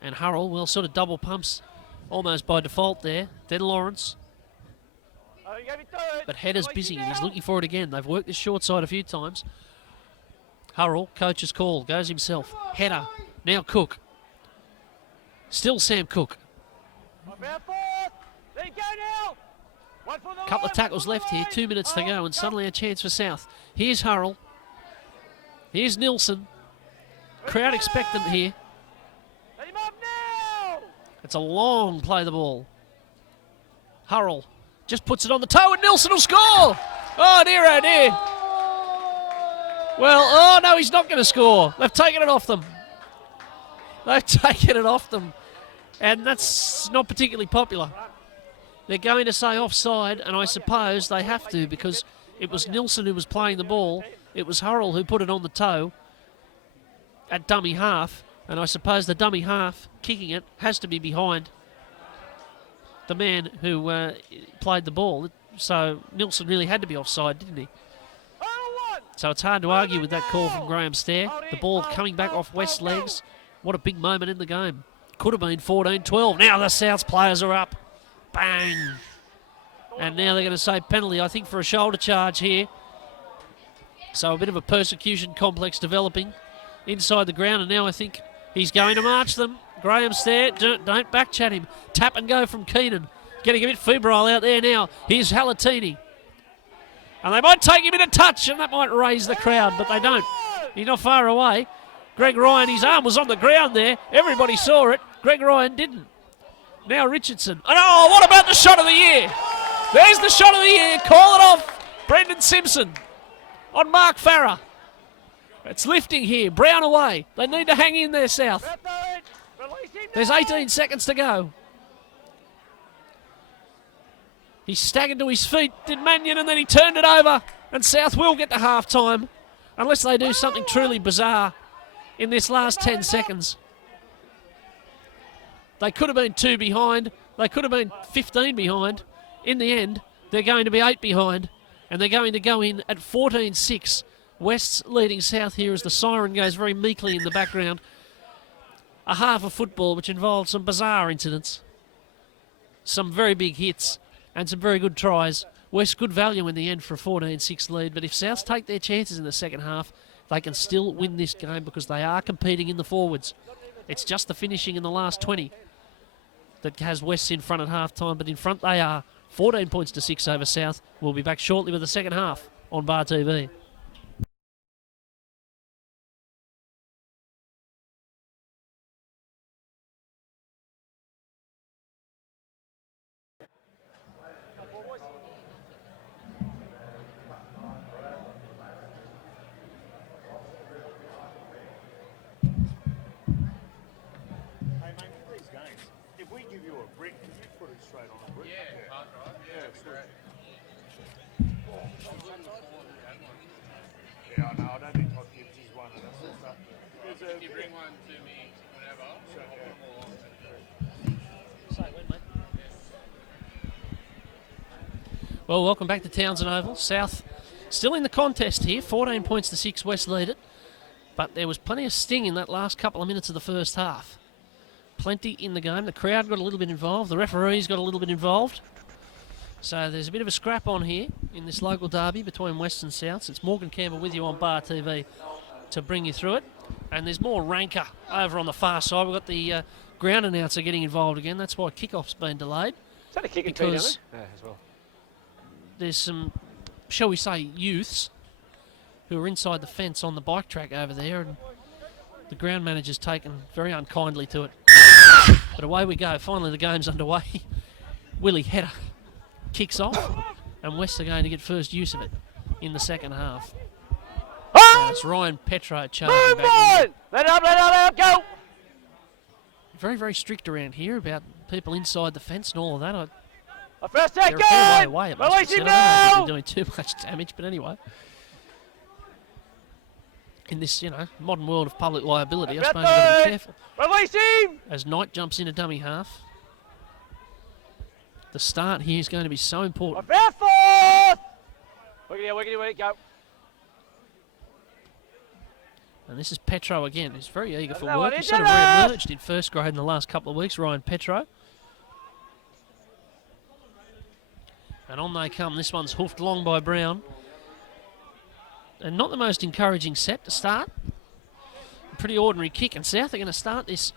And Hurrell, well, sort of double pumps almost by default there. Then Lawrence. But Header's busy and he's looking for it again. They've worked this short side a few times. Hurrell, coach's call, goes himself. Header, now Cook. Still Sam Cook. Couple of tackles left here, 2 minutes to go, and suddenly a chance for South. Here's Hurrell. Here's Nilsson. Crowd expectant here. It's a long play the ball. Hurrell just puts it on the toe and Nilsson will score! Oh dear, oh dear. Well, oh no, he's not going to score. They've taken it off them. And that's not particularly popular. They're going to say offside, and I suppose they have to because it was Nilsson who was playing the ball. It was Hurrell who put it on the toe at dummy half, and I suppose the dummy half kicking it has to be behind the man who played the ball. So Nilsson really had to be offside, didn't he? So it's hard to argue with that call from Graham Stair. The ball coming back off West's legs. What a big moment in the game. Could have been 14-12. Now the South's players are up. Bang! And now they're going to say penalty, I think, for a shoulder charge here. So a bit of a persecution complex developing inside the ground. And now I think he's going to march them. Graham's there. Don't back chat him. Tap and go from Keenan. Getting a bit febrile out there now. Here's Halatini. And they might take him in a touch, and that might raise the crowd, but they don't. He's not far away. Greg Ryan, his arm was on the ground there. Everybody saw it. Greg Ryan didn't. Now Richardson. And oh, what about the shot of the year? There's the shot of the year. Call it off. Brendan Simpson on Mark Farah. It's lifting here. Brown away. They need to hang in there, South. There's 18 seconds to go. He staggered to his feet, did Mannion, and then he turned it over. And South will get to half-time, unless they do something truly bizarre in this last 10 seconds. They could have been 2 behind. They could have been 15 behind. In the end, they're going to be 8 behind, and they're going to go in at 14-6. West's leading South here as the siren goes very meekly in the background. A half of football which involved some bizarre incidents, some very big hits, and some very good tries. West good value in the end for a 14-6 lead, but if South take their chances in the second half, they can still win this game because they are competing in the forwards. It's just the finishing in the last 20 that has West in front at half-time, but in front they are. 14 points to 6 over South. We'll be back shortly with the second half on Bar TV. Well, welcome back to Townsend Oval. South Still in the contest here, 14 points to 6, West lead it. But there was plenty of sting in that last couple of minutes of the first half. Plenty in the game. The crowd got a little bit involved. The referees got a little bit involved. So there's a bit of a scrap on here in this local derby between West and Souths. It's Morgan Campbell with you on Bar TV to bring you through it. And there's more rancor over on the far side. We've got the ground announcer getting involved again. That's why kickoff's been delayed. Is that a kick because as well? There's some, shall we say, youths who are inside the fence on the bike track over there, and the ground manager's taken very unkindly to it. But away we go. Finally, the game's underway. Willie Header kicks off, and West are going to get first use of it in the second half. It's Ryan Petro charging back in. Let up, go! Very, very strict around here about people inside the fence and all of that. First second! They're a fair way away. It must be said. I don't know if they're doing too much damage, but anyway. In this, modern world of public liability, I suppose you've got to be careful. Release him! As Knight jumps into dummy half. The start here is going to be so important. Fourth! Wiggity, go. And this is Petro again, who's very eager for work. He's sort of re-emerged in first grade in the last couple of weeks, Ryan Petro. And on they come. This one's hoofed long by Brown. And not the most encouraging set to start. A pretty ordinary kick, and South are going to start this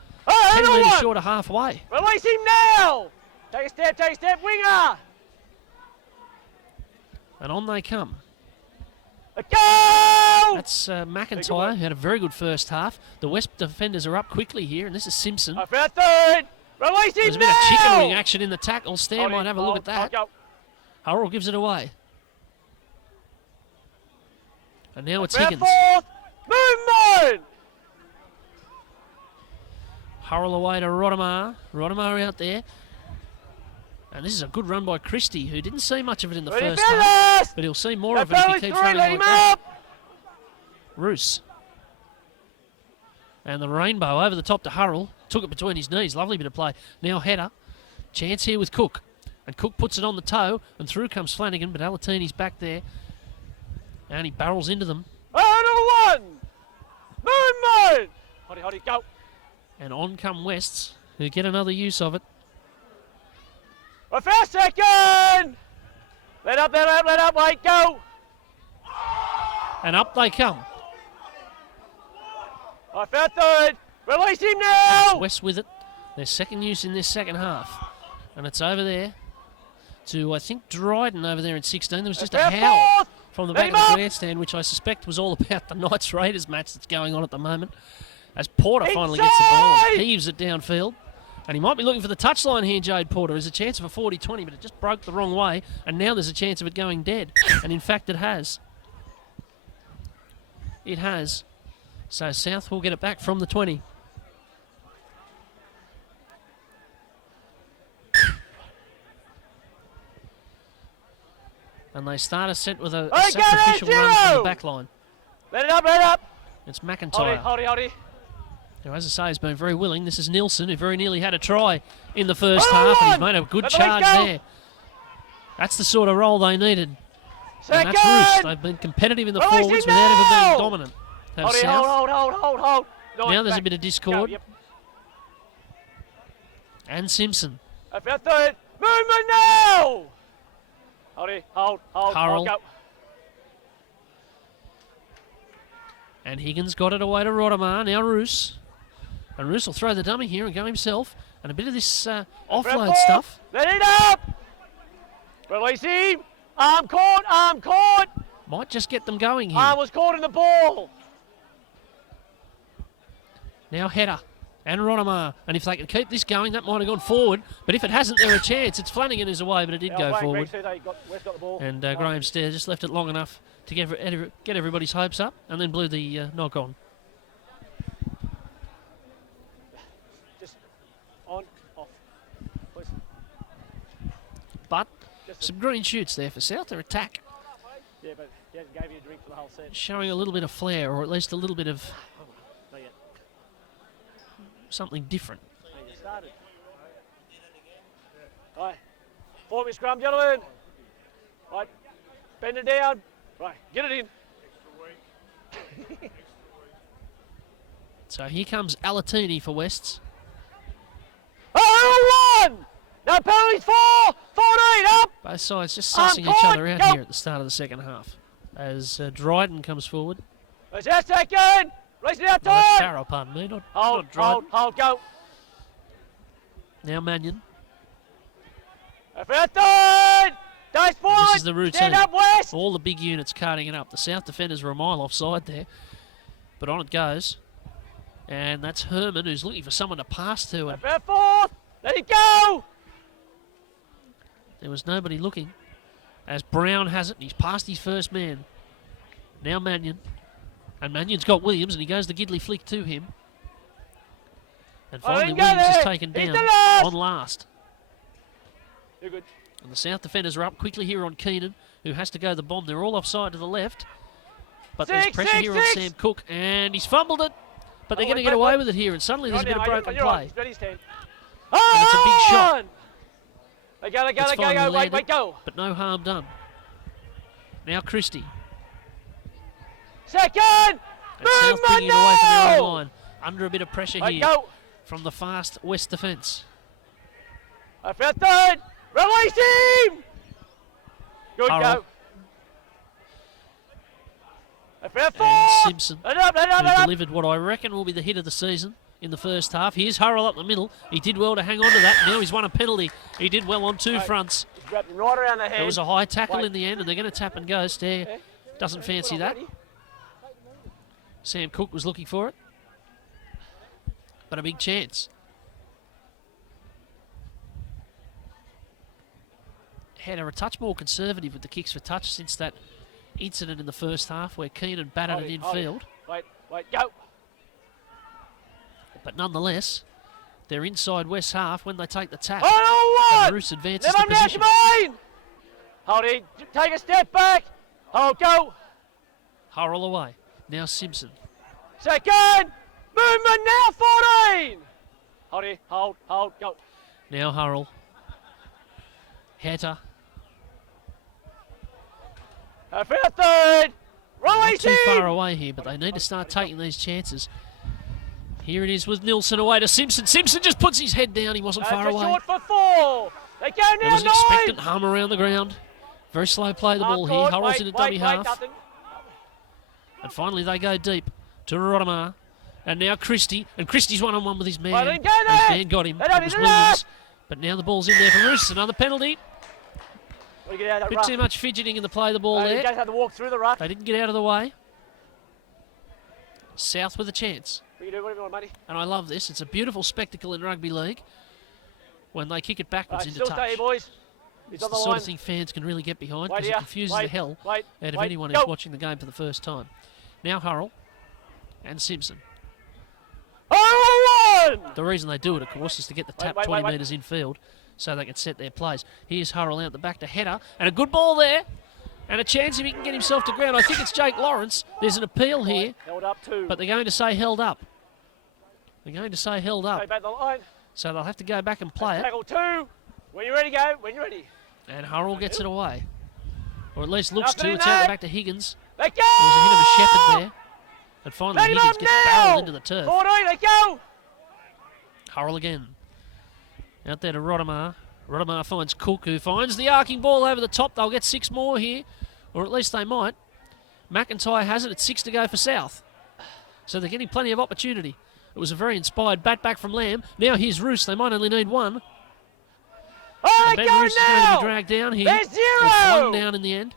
10 metres short of halfway. Release him now! Take a step, winger! And on they come. A go! That's McIntyre, who had a very good first half. The West defenders are up quickly here, and this is Simpson. Third! Release him There's a bit of chicken wing action in the tackle. Stan might have a look at that. Hurrell gives it away. And now it's Higgins. Movement! Hurrell away to Rodimer. Rodimer out there. And this is a good run by Christie, who didn't see much of it in the first half, but he'll see more of it if he keeps running like that. Roos. And the rainbow over the top to Hurrell. Took it between his knees. Lovely bit of play. Now Header. Chance here with Cook. And Cook puts it on the toe, and through comes Flanagan, but Alatini's back there. And he barrels into them. One! Movement! Hotty, go. And on come Wests, who get another use of it. First second! Let up, wait, go! And up they come. Third! Release him now! West with it. Their second use in this second half. And it's over there to, I think, Dryden over there in 16. There was just a howl from the back of the grandstand, which I suspect was all about the Knights-Raiders match that's going on at the moment. As Porter finally gets the ball and heaves it downfield. And he might be looking for the touchline here, Jade Porter. There's a chance of a 40-20, but it just broke the wrong way. And now there's a chance of it going dead. And in fact, it has. It has. So South will get it back from the 20. And they start a set with a sacrificial run from the back line. Let it up. It's McIntyre. Hotty. Who, as I say, has been very willing. This is Nilsson, who very nearly had a try in the first half, and he's made a good charge there. That's the sort of role they needed. And that's Roos. They've been competitive in the forwards without ever being dominant. Hold. Now there's a bit of discord. And Simpson. Third. Movement now! Hold. Hurrell. Go. And Higgins got it away to Rodimer. Now Roos. And Roos will throw the dummy here and go himself. And a bit of this offload stuff. Let it up! Release him! Arm caught! Might just get them going here. Arm was caught in the ball! Now Header and Rodimer. And if they can keep this going, that might have gone forward. But if it hasn't, they're a chance. It's Flanagan who's away, but it did go forward. West got the ball. And Graham Stair just left it long enough to get everybody's hopes up, and then blew the knock on. Just on, off, please. But some green shoots there for South. Their attack. Yeah, but he hasn't gave you a drink for the whole set. Showing a little bit of flair, or at least a little bit of Not yet. something different. Started. Right. Form your scrum, gentlemen. Right. Bend it down. Right, get it in. So here comes Alatini for Wests. Oh, 1! No penalties, 4! 14, up! Both sides just sussing each other out here at the start of the second half. As Dryden comes forward. There's our second! Race it out, Well, that's time! Farrow, pardon me, not Hold, Dryden. hold, go. Now Mannion. For our third! Dice forward! This is the routine. Stand up, West! All the big units carting it up. The South defenders were a mile offside there. But on it goes. And that's Herman, who's looking for someone to pass to. And For our fourth! Let it go! there was nobody looking. As Brown has it, and he's past his first man. Now Mannion. And Mannion's got Williams, and he goes the Gidley flick to him. And finally Williams is taken down on last. You're good. And the South defenders are up quickly here on Keenan, who has to go the bomb. They're all offside to the left. But there's pressure here on Sam Cook, and he's fumbled it. But they're going to get away with it here, and suddenly there's a bit of broken play. And it's a big shot. Go, wait, go. But no harm done. Now Christie. Second! And South bringing it away from their own line. Under a bit of pressure here Go. from the fast West defence. For third! Release him! Good, Hurrell. go. For fourth! And Simpson, Let it up. who delivered what I reckon will be the hit of the season in the first half. Here's Hurrell up the middle. He did well to hang on to that. Now he's won a penalty. He did well on two fronts. Wrapped him right around the head. There was a high tackle in the end, and they're going to tap and go. Stair doesn't fancy that. Sam Cook was looking for it. But a big chance. Had a touch more conservative with the kicks for touch since that incident in the first half where Keenan batted it infield. Wait, go. But nonetheless, they're inside West half when they take the tap. And Roos advances the position. Hold it. Take a step back. Hold, go. Hurrell away. Now Simpson. Second. Movement now, 14. Hold it. Hold, go. Now Hurrell. Hatter. For a third. Not Release too him. far away here, but they need to start taking these chances. Here it is with Nilsson away to Simpson. Simpson just puts his head down. He wasn't far away. Short for 4. They go now, There was an 9. expectant hum around the ground. Very slow play the ball here. Hurrell's in a dummy half. Nothing. And finally they go deep to Rodemar. And now Christie. And Christie's one-on-one with his man. Well, His man got him. It was Williams. But now the ball's in there for Roos. Another penalty. A bit too much fidgeting in the play of the ball there. You guys had to walk through the rough. They didn't get out of the way. South with a chance. We can do whatever you want, matey. And I love this. It's a beautiful spectacle in rugby league when they kick it backwards into Still touch. stay here, boys. It's the sort of thing fans can really get behind because it confuses the hell out of anyone who's watching the game for the first time. Now Hurrell and Simpson. The reason they do it, of course, is to get the tap 20 metres infield so they can set their plays. Here's Hurrell out the back to Header, and a good ball there, and a chance if he can get himself to ground. I think it's Jake Lawrence. There's an appeal here, Held up too. but they're going to say held up. They're going to say held up. Stay back the line. So they'll have to go back and play it. Tackle 2. When you're ready, go. When you're ready. And Hurrell gets it away. Or at least looks to. It's out the back to Higgins. Let go! There was a hit of a shepherd there. And finally Higgins gets barreled into the turf. 14, let go! Hurrell again. Out there to Rodemar. Rodemar finds Cook, who finds the arcing ball over the top. They'll get 6 more here. Or at least they might. McIntyre has it at 6 to go for South. So they're getting plenty of opportunity. It was a very inspired bat back from Lamb. Now here's Roos. They might only need 1. Oh, Ben Roos is going to be dragged down here. There's 0! Or flung down in the end.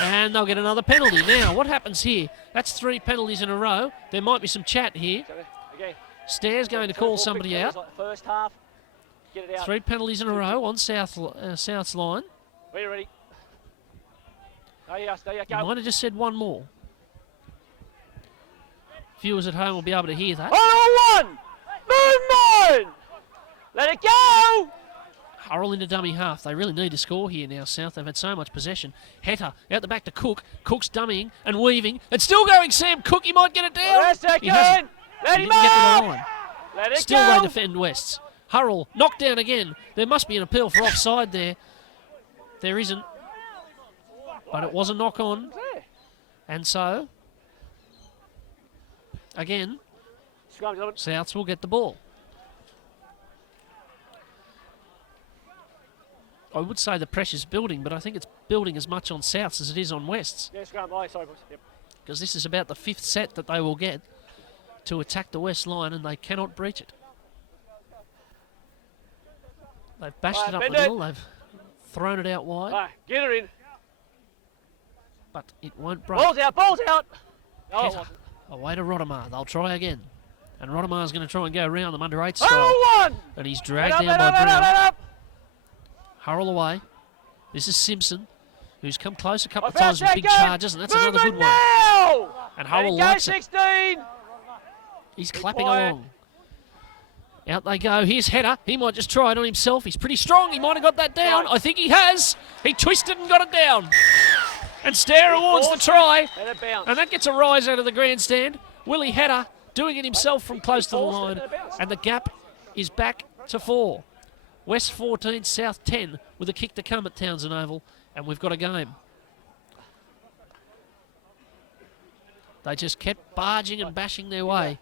And they'll get another penalty. Now, what happens here? That's 3 penalties in a row. There might be some chat here. Okay. Stair's going to call somebody out. Like first half. Get it out. 3 penalties in a row on South's line. When you're ready. Stay You go. might have just said 1 more. Viewers at home will be able to hear that. On 1! Movement! Let it go! Hurrell into dummy half. They really need to score here now, South. They've had so much possession. Hatter out the back to Cook. Cook's dummying and weaving. And still going Sam Cook. He might get it down. Last second. He hasn't. Let He him didn't get to up! the line. Let it Still go! they defend Wests. Hurrell knocked down again. There must be an appeal for offside there. There isn't. But it was a knock on. And so, again, Scrum, gentlemen. Souths will get the ball. I would say the pressure's building, but I think it's building as much on Souths as it is on Wests. Yeah, scrum. Aye, sorry, boys. Yep. Because this is about the 5th set that they will get to attack the West line, and they cannot breach it. They've bashed it up the middle, they've thrown it out wide, Aye, get her in. but it won't break. Ball's out, ball's out. No, it Header wasn't. away to Rotomar. They'll try again. And Rotomar's going to try and go around them under 8 style. Oh, one. And he's dragged Let down up, by let up, Brown. let up. Hurl away. This is Simpson, who's come close a couple of About times with big second. charges, and that's another good Movement one. now. And Let it Howell go, likes it. 16. He's Be clapping quiet. along. Out they go. Here's Header. He might just try it on himself. He's pretty strong. He might have got that down. Right. I think he has. He twisted and got it down. And Stair awards the try. Let it bounce. And that gets a rise out of the grandstand. Willie Header doing it himself from close to the forced it, line. let it bounce. And the gap is back to 4. West 14, South 10 with a kick to come at Townsend Oval. And we've got a game. They just kept barging and bashing their way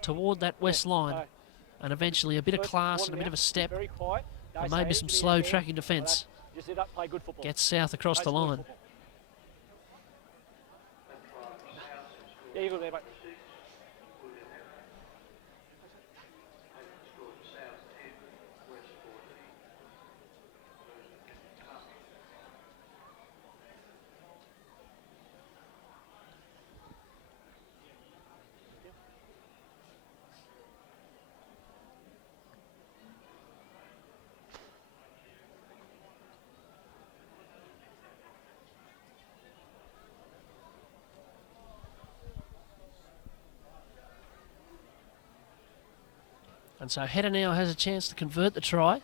toward that West line. Aye. And eventually a bit of First class one and a bit of a out, step. Very quiet. Don't And say maybe it, some give me slow your hand. tracking defence. Just sit up, play good football. Gets South across Play the smooth line. football. Yeah, you're good there, mate. And so Header now has a chance to convert the try,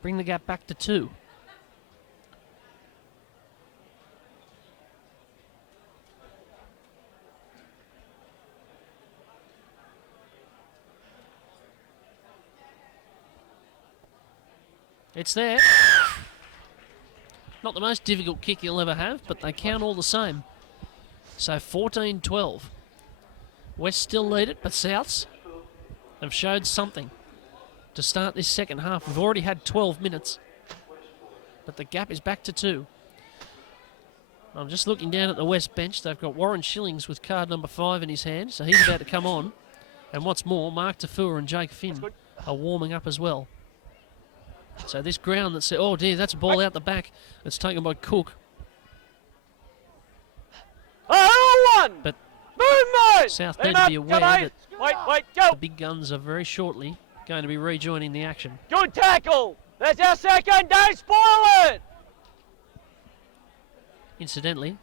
bring the gap back to 2. It's there. Not the most difficult kick you'll ever have, but they count all the same. So 14-12. West still lead it, but Souths have showed something to start this second half. We've already had 12 minutes, but the gap is back to 2. I'm just looking down at the West bench. They've got Warren Shillings with card number 5 in his hand, so he's about to come on. And what's more, Mark Tafua and Jake Finn are warming up as well. So this ground that said, oh dear, that's a ball out the back. It's taken by Cook. Oh, one. But movement. South Let need him to up. be Come aware on. that Wait, go. the big guns are very shortly going to be rejoining the action. Good tackle. That's our second. Don't spoil it. Incidentally,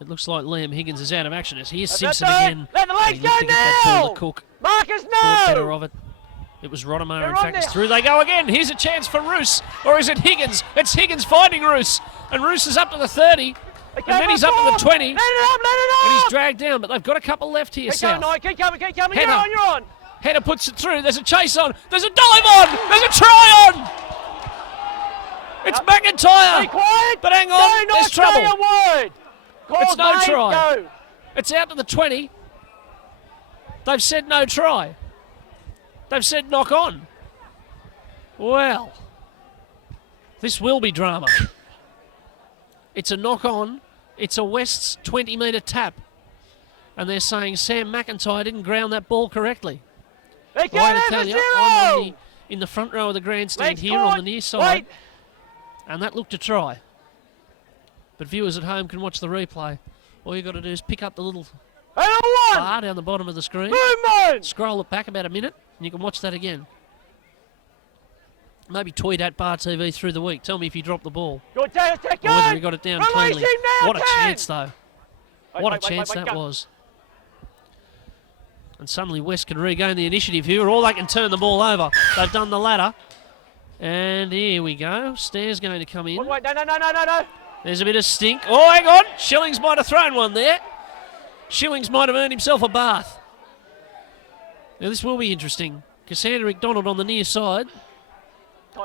it looks like Liam Higgins is out of action as here's That's Simpson it. again. Let the legs He go looked to get that ball now. to Cook. Marcus, Thought better no. of it. It was Rotomar, They're in on fact. It's there. through they go again. Here's a chance for Roos. Or is it Higgins? It's Higgins finding Roos. And Roos is up to the 30. And then he's up to the 20. Let it up, let it up. And he's dragged down. But they've got a couple left here, Keep going, South. Knight. Keep coming, keep coming. Header. You're on. Header puts it through. There's a chase on. There's a dive on. There's a try on. It's Be McIntyre. quiet. But hang Do on. not There's trouble. say a word. It's no Dave, try. Go. It's out to the 20. They've said no try. They've said knock on. Well, this will be drama. It's a knock on. It's a West's 20-metre tap. And they're saying Sam McIntyre didn't ground that ball correctly. They Well, I can't to have tell a you, zero. I'm in the front row of the grandstand Legs here on caught. the near side. Wait. And that looked a try. But viewers at home can watch the replay. All you've got to do is pick up the little And a one. bar down the bottom of the screen, Movement. scroll it back about a minute, and you can watch that again. Maybe tweet at Bar TV through the week. Tell me if you dropped the ball. Good day, take Or whether it. he got it down Release cleanly. him now, What a Ken. chance, though. Wait, What a wait, chance wait, that go. was. And suddenly West can regain the initiative here, or they can turn the ball over. They've done the ladder. And here we go. Stair's going to come in. Wait, no. There's a bit of stink. Oh, hang on. Shillings might have thrown one there. Shillings might have earned himself a bath. Now, this will be interesting. Cassandra McDonald on the near side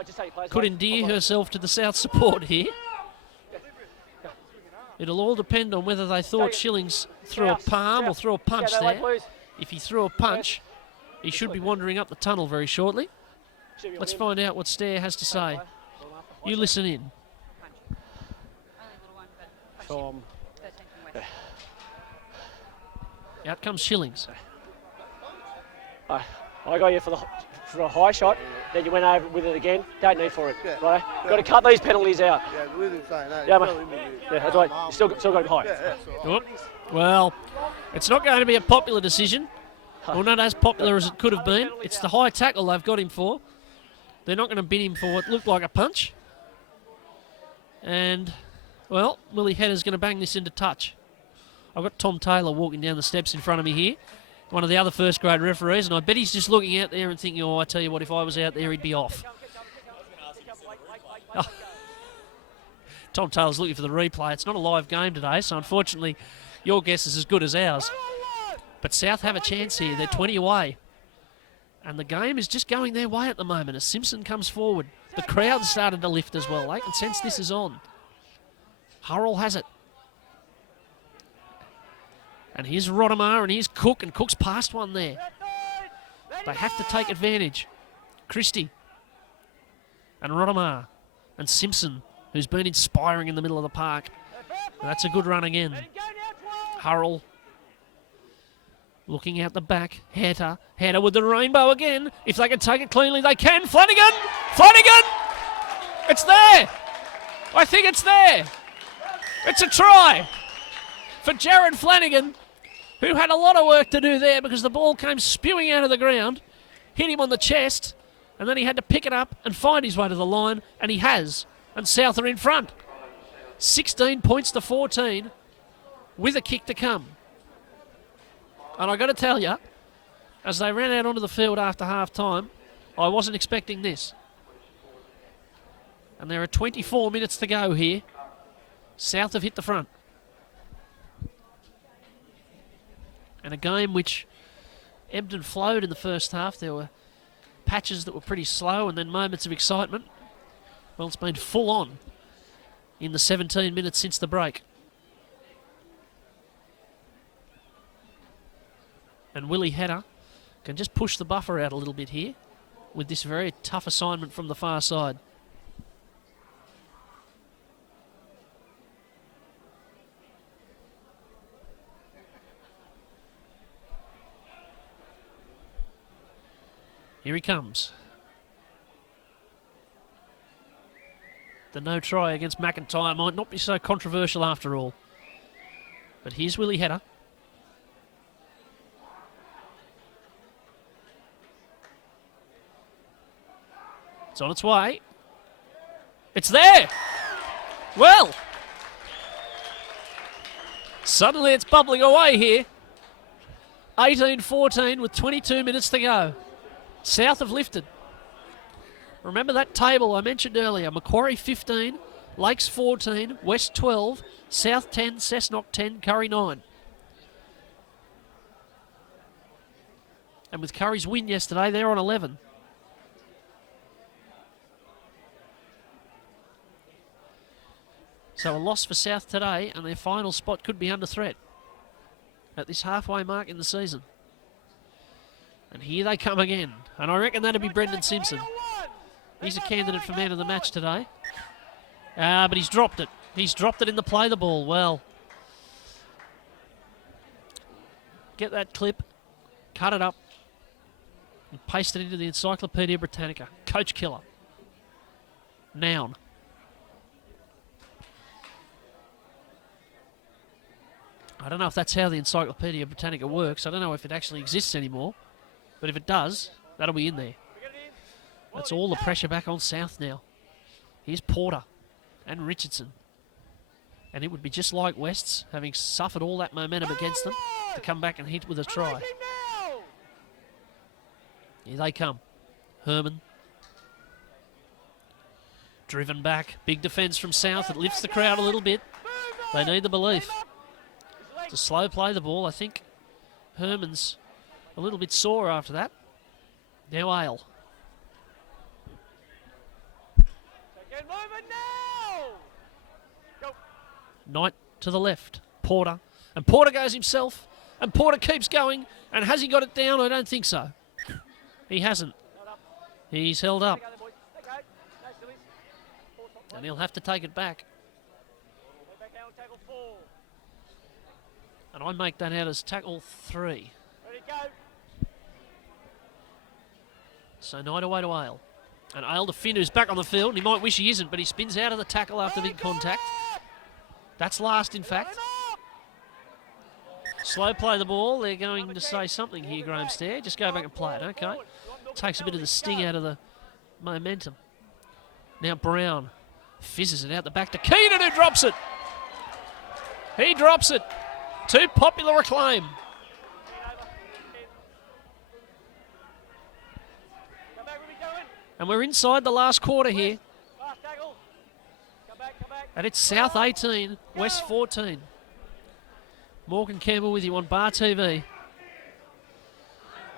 Just take players, could wait. endear Hold on. herself to the South support here. It'll all depend on whether they thought Shillings threw a palm or threw a punch there. If he threw a punch, he should be wandering up the tunnel very shortly. Let's find out what Stair has to say. You listen in. Out comes Shillings. I got you for a high shot, then you went over with it again. Don't need for it, right? Got to cut these penalties out. Yeah, mate. Yeah, that's right. You still got him high. Well, it's not going to be a popular decision. Well, not as popular as it could have been. It's the high tackle they've got him for. They're not going to bin him for what looked like a punch. And, well, Willie Hedder's going to bang this into touch. I've got Tom Taylor walking down the steps in front of me here, one of the other first-grade referees, and I bet he's just looking out there and thinking, oh, I tell you what, if I was out there, he'd be off. Oh. Tom Taylor's looking for the replay. It's not a live game today, so unfortunately, your guess is as good as ours. But South have a chance here. They're 20 away. And the game is just going their way at the moment as Simpson comes forward. The crowd started to lift as well. They can sense this is on. Hurrell has it. And here's Rottamar and here's Cook, and Cook's past one there. They have to take advantage. Christie and Rottamar and Simpson, who's been inspiring in the middle of the park. And that's a good run again. Hurrell looking out the back. Hatter with the rainbow again. If they can take it cleanly, they can. Flanagan! It's there! I think it's there. It's a try for Jared Flanagan, who had a lot of work to do there because the ball came spewing out of the ground, hit him on the chest, and then he had to pick it up and find his way to the line, and he has. And South are in front. 16 points to 14 with a kick to come. And I got to tell you, as they ran out onto the field after half-time, I wasn't expecting this. And there are 24 minutes to go here. South have hit the front. And a game which ebbed and flowed in the first half. There were patches that were pretty slow and then moments of excitement. Well, it's been full on in the 17 minutes since the break. And Willie Hedder can just push the buffer out a little bit here with this very tough assignment from the far side. Here he comes. The no try against McIntyre might not be so controversial after all. But here's Willie Hedder. It's on its way. It's there! Well! Suddenly it's bubbling away here. 18-14 with 22 minutes to go. South have lifted. Remember that table I mentioned earlier. Macquarie 15, Lakes 14, West 12, South 10, Cessnock 10, Curry 9. And with Curry's win yesterday, they're on 11. So a loss for South today, and their final spot could be under threat at this halfway mark in the season. And here they come again. And I reckon that'll be Brendan Simpson. He's a candidate for man of the match today. But he's dropped it. He's dropped it in the play the ball. Well, get that clip, cut it up, and paste it into the Encyclopedia Britannica. Coach killer. Noun. I don't know if that's how the Encyclopedia Britannica works. I don't know if it actually exists anymore. But if it does, that'll be in there. That's all the pressure back on South now. Here's Porter and Richardson. And it would be just like West's, having suffered all that momentum against them, to come back and hit with a try. Here they come. Herman. Driven back. Big defence from South. It lifts the crowd a little bit. They need the belief. It's a slow play the ball. I think Herman's a little bit sore after that. Now Ale. Get moving now! Knight to the left. Porter. And Porter goes himself. And Porter keeps going. And has he got it down? I don't think so. He hasn't. He's held up. And he'll have to take it back. And I make that out as tackle 3. So 9 away to Ale. And Ale to Finn, who's back on the field. He might wish he isn't, but he spins out of the tackle after big contact. That's last, in fact. Slow play the ball. They're going to say something here, Graham Stair. Just go back and play it, okay? Takes a bit of the sting out of the momentum. Now Brown fizzes it out the back to Keenan, who drops it. He drops it. To popular acclaim. And we're inside the last quarter here. And it's South 18, West 14. Morgan Campbell with you on Bar TV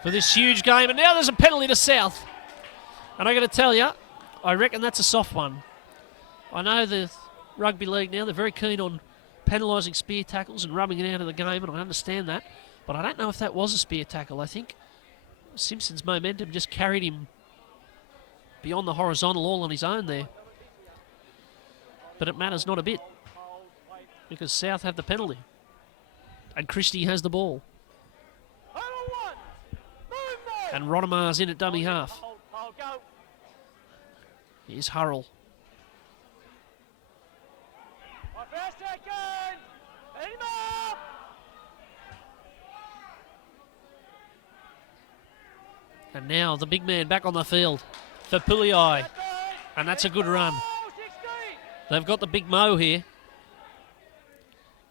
for this huge game. And now there's a penalty to South. And I got to tell you, I reckon that's a soft one. I know the rugby league now, they're very keen on penalising spear tackles and rubbing it out of the game, and I understand that. But I don't know if that was a spear tackle. I think Simpson's momentum just carried him beyond the horizontal all on his own there. But it matters not a bit because South have the penalty. And Christie has the ball. And Rodemar's in at dummy half. Here's Hurrell. And now the big man back on the field for Puliai. And that's a good run. They've got the big Mo here.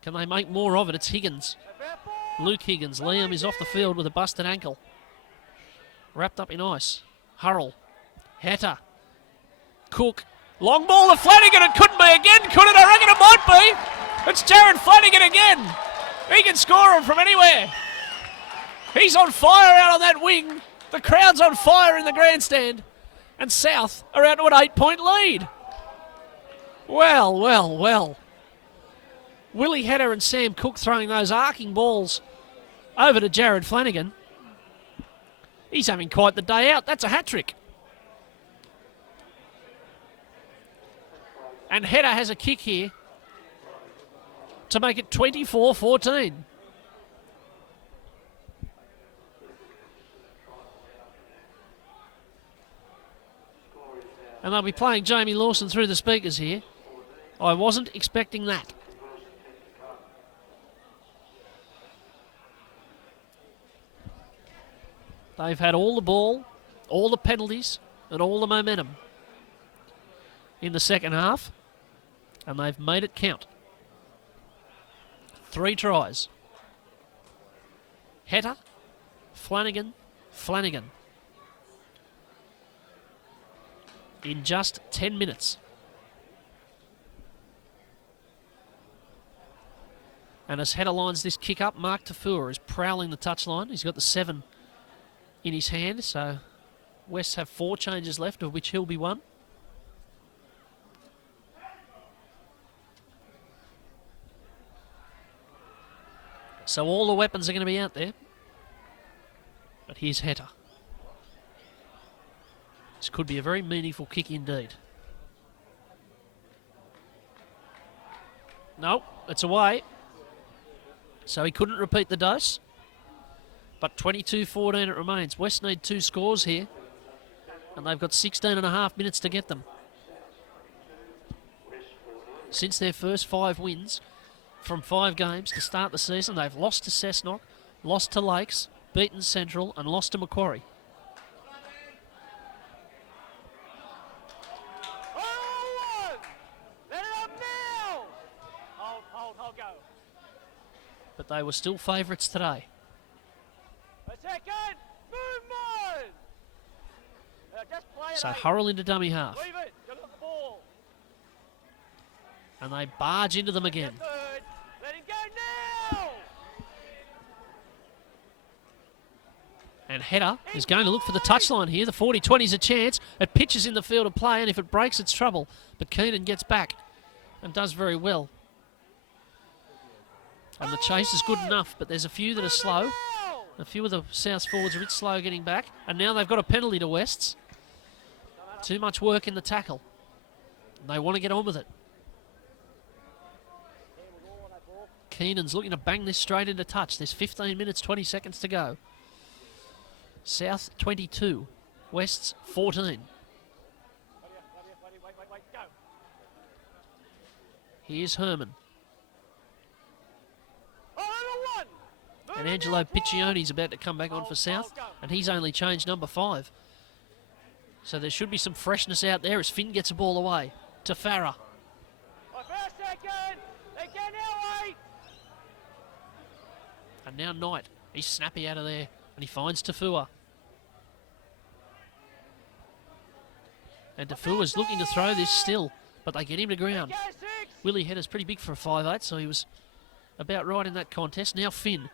Can they make more of it? It's Higgins. Luke Higgins. Liam is off the field with a busted ankle. Wrapped up in ice. Hurrell. Hatter. Cook. Long ball to Flanagan. It couldn't be again, could it? I reckon it might be. It's Jared Flanagan again. He can score him from anywhere. He's on fire out on that wing. The crowd's on fire in the grandstand. And South are out to an 8-point lead. Well, well, well. Willie Hatter and Sam Cook throwing those arcing balls over to Jared Flanagan. He's having quite the day out. That's a hat-trick. And Hatter has a kick here to make it 24-14. And they'll be playing Jamie Lawson through the speakers here. I wasn't expecting that. They've had all the ball, all the penalties, and all the momentum in the second half, and they've made it count. 3 tries. Hatter, Flanagan, Flanagan. In just 10 minutes. And as Hatter lines this kick up, Mark Tafua is prowling the touchline. He's got the 7 in his hand, so West have 4 changes left, of which he'll be one. So all the weapons are going to be out there. But here's Hatter. This could be a very meaningful kick indeed. No, it's away. So he couldn't repeat the dose. But 22-14 it remains. West need 2 scores here. And they've got 16 and a half minutes to get them. Since their first 5 wins from 5 games to start the season, they've lost to Cessnock, lost to Lakes, beaten Central, and lost to Macquarie. But they were still favourites today. So Hurrell into dummy half. And they barge into them again. And Hatter is going to look for the touchline here. The 40-20's a chance. It pitches in the field of play, and if it breaks, it's trouble. But Keenan gets back and does very well. And the chase is good enough, but there's a few that are slow. A few of the South forwards are a bit slow getting back. And now they've got a penalty to Wests. Too much work in the tackle. And they want to get on with it. Keenan's looking to bang this straight into touch. There's 15 minutes, 20 seconds to go. South 22, Wests 14. Here's Herman. And Angelo Piccione's about to come back on for South, and he's only changed number 5. So there should be some freshness out there as Finn gets the ball away to Farah. And now Knight. He's snappy out of there, and he finds Tafua. And Tafua's looking to throw this still, but they get him to ground. Willie Hedder's pretty big for a 5'8", so he was about right in that contest. Now Finn.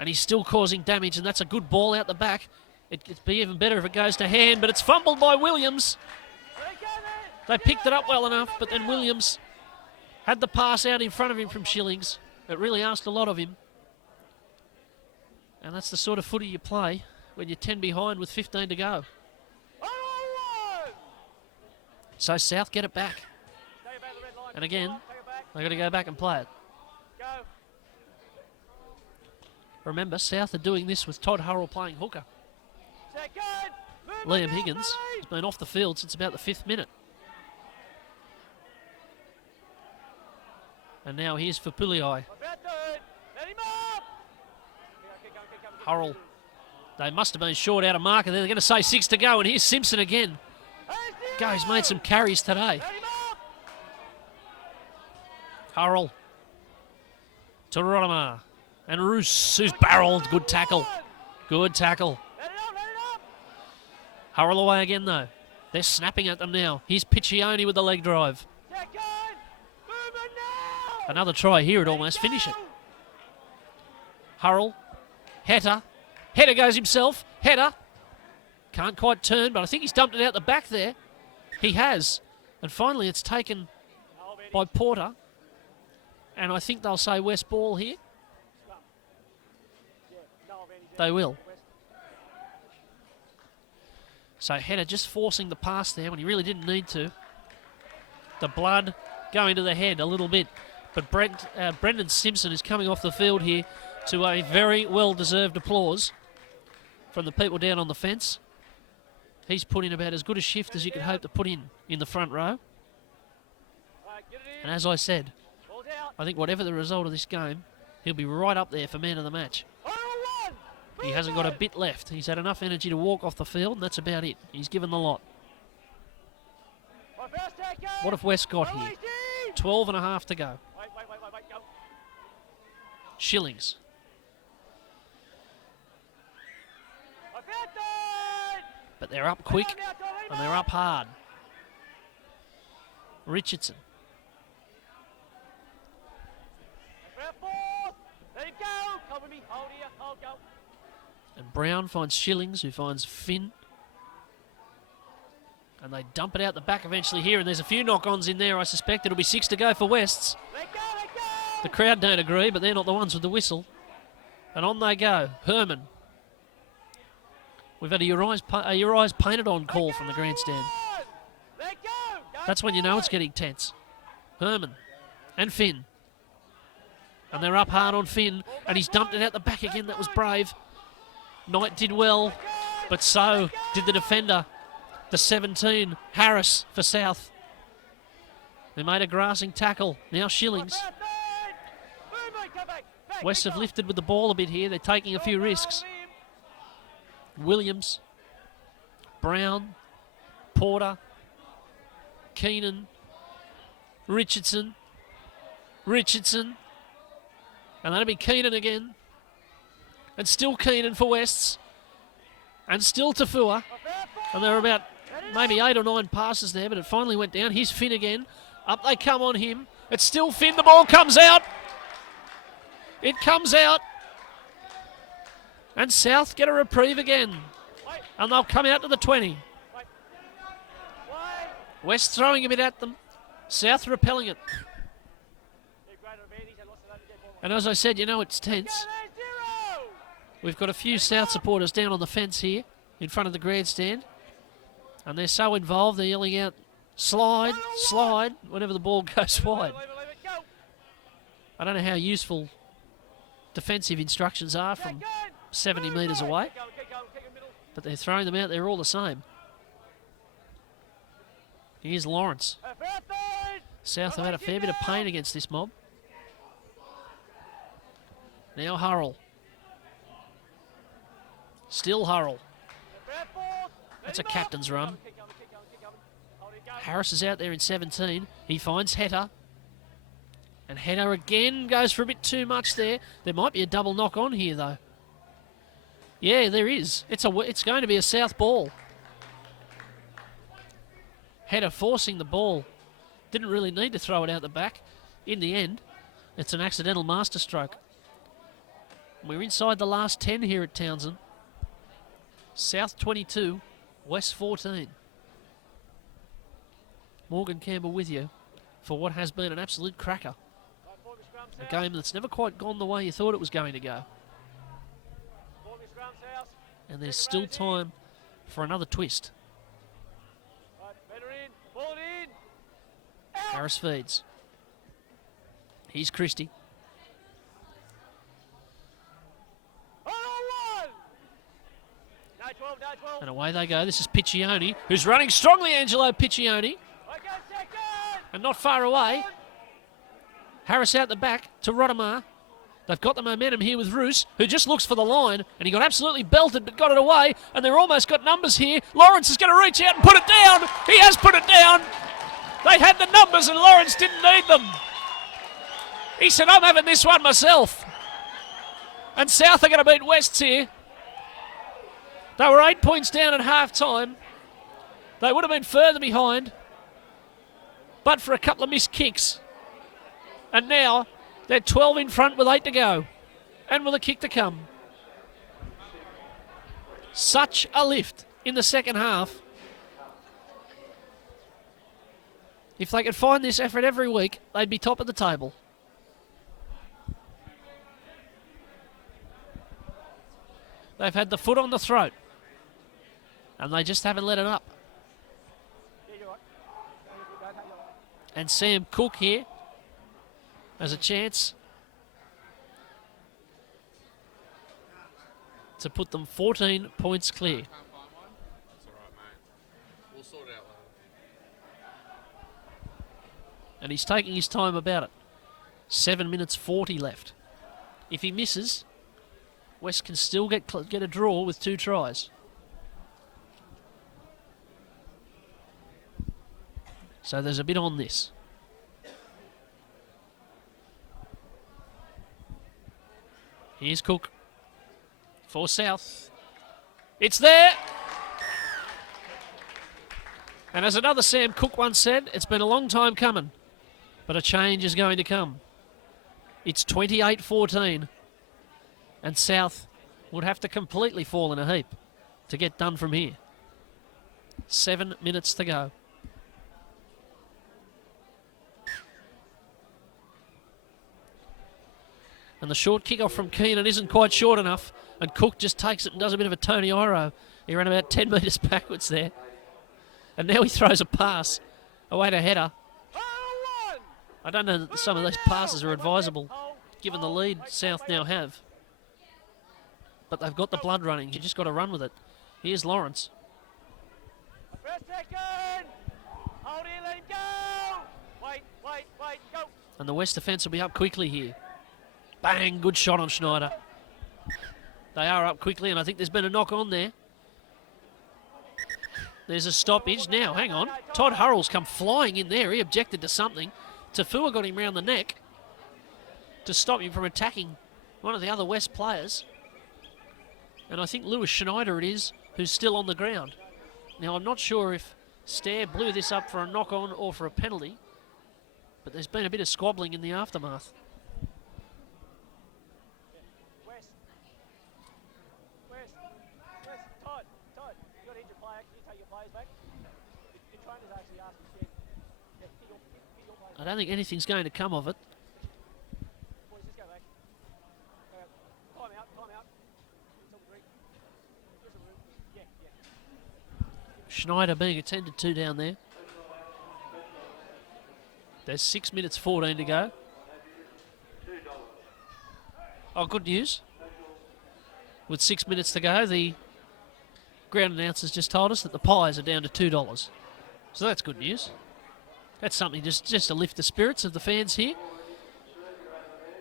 And he's still causing damage, and that's a good ball out the back. It'd be even better if it goes to hand, but it's fumbled by Williams. They picked it up well enough, but then Williams had the pass out in front of him from Shillings. It really asked a lot of him. And that's the sort of footy you play when you're 10 behind with 15 to go. So South get it back. And again, they've got to go back and play it. Remember, South are doing this with Todd Hurrell playing hooker. Liam Higgins has been off the field since about the 5th minute. And now here's for Puliai. Hurrell. They must have been short out of marker there. They're going to say 6 to go, and here's Simpson again. He's made some carries today. Hurrell. To Rodimer. And Roos, who's barreled. Good tackle. Good tackle. Hurrell away again, though. They're snapping at them now. Here's Piccioni with the leg drive. Another try here at almost finish it. Hurrell. Hetter. Hetter goes himself. Hetter. Can't quite turn, but I think he's dumped it out the back there. He has. And finally it's taken by Porter. And I think they'll say West ball here. They will. So Hetter just forcing the pass there when he really didn't need to. The blood going to the head a little bit. But Brendan Simpson is coming off the field here to a very well-deserved applause from the people down on the fence. He's put in about as good a shift as you could hope to put in the front row. And as I said, I think whatever the result of this game, he'll be right up there for man of the match. He hasn't got a bit left. He's had enough energy to walk off the field, and that's about it. He's given the lot. What have West got here? 12 and a half to go. Shillings. But they're up quick, and they're up hard. Richardson. And Brown finds Shillings, who finds Finn. And they dump it out the back eventually here, and there's a few knock-ons in there, I suspect. It'll be 6 to go for Wests. The crowd don't agree, but they're not the ones with the whistle. And on they go. Herman. We've had a your eyes painted on call from the grandstand. That's when you know it's getting tense. Herman and Finn. And they're up hard on Finn, and he's dumped it out the back again. That was brave. Knight did well, but so did the defender, the 17, Harris for South. They made a grassing tackle. Now Shillings. West have lifted with the ball a bit here. They're taking a few risks. Williams, Brown, Porter, Keenan, Richardson, and that'll be Keenan again. And still Keenan for Wests. And still Tafua. And there were about maybe 8 or 9 passes there, but it finally went down. Here's Finn again. Up they come on him. It's still Finn. The ball comes out. It comes out. And South get a reprieve again. And they'll come out to the 20. West throwing a bit at them. South repelling it. And as I said, you know it's tense. We've got a few South supporters down on the fence here in front of the grandstand. And they're so involved, they're yelling out, slide, slide, whenever the ball goes wide. I don't know how useful defensive instructions are from 70 metres away, but they're throwing them out there all the same. Here's Lawrence. South have had a fair bit of pain against this mob. Now Hurrell. Still Hurrell. That's a captain's run. Harris is out there in 17. He finds Hetter. And Hetter again goes for a bit too much there. There might be a double knock on here, though. Yeah, there is. It's going to be a South ball. Hetter forcing the ball. Didn't really need to throw it out the back. In the end, it's an accidental masterstroke. We're inside the last 10 here at Townsend. South 22, West 14. Morgan Campbell with you for what has been an absolute cracker. A game that's never quite gone the way you thought it was going to go. And there's still time for another twist. Harris feeds. Here's Christie. And away they go. This is Piccioni, who's running strongly, Angelo Piccioni. And not far away. Harris out the back to Rodemar. They've got the momentum here with Roos, who just looks for the line, and he got absolutely belted but got it away, and they're almost got numbers here. Lawrence is going to reach out and put it down. He has put it down. They had the numbers and Lawrence didn't need them. He said, I'm having this one myself. And South are going to beat Wests here. They were 8 points down at half-time. They would have been further behind, but for a couple of missed kicks. And now they're 12 in front with 8 to go. And with a kick to come. Such a lift in the second half. If they could find this effort every week, they'd be top of the table. They've had the foot on the throat. And they just haven't let it up. And Sam Cook here has a chance to put them 14 points clear. And he's taking his time about it. 7 minutes 40 left. If he misses, West can still get a draw with 2 tries. So there's a bit on this. Here's Cook for South. It's there. And as another Sam Cook once said, it's been a long time coming, but a change is going to come. It's 28-14, and South would have to completely fall in a heap to get done from here. 7 minutes to go. And the short kick-off from Keenan isn't quite short enough. And Cook just takes it and does a bit of a Tony Iro. He ran about 10 metres backwards there. And now he throws a pass away to Hetter. I don't know that some of these passes are advisable, given the lead South now have. But they've got the blood running. You just got to run with it. Here's Lawrence. And the West defence will be up quickly here. Bang, good shot on Schneider. They are up quickly, and I think there's been a knock on there. There's a stoppage. Now, hang on. Todd Hurrell's come flying in there. He objected to something. Tafua got him round the neck to stop him from attacking one of the other West players. And I think Lewis Schneider it is who's still on the ground. Now, I'm not sure if Stair blew this up for a knock-on or for a penalty, but there's been a bit of squabbling in the aftermath. I don't think anything's going to come of it. Schneider being attended to down there. There's 6 minutes 14 to go. Oh, good news. With 6 minutes to go, the ground announcers just told us that the pies are down to $2. So that's good news. That's something just to lift the spirits of the fans here,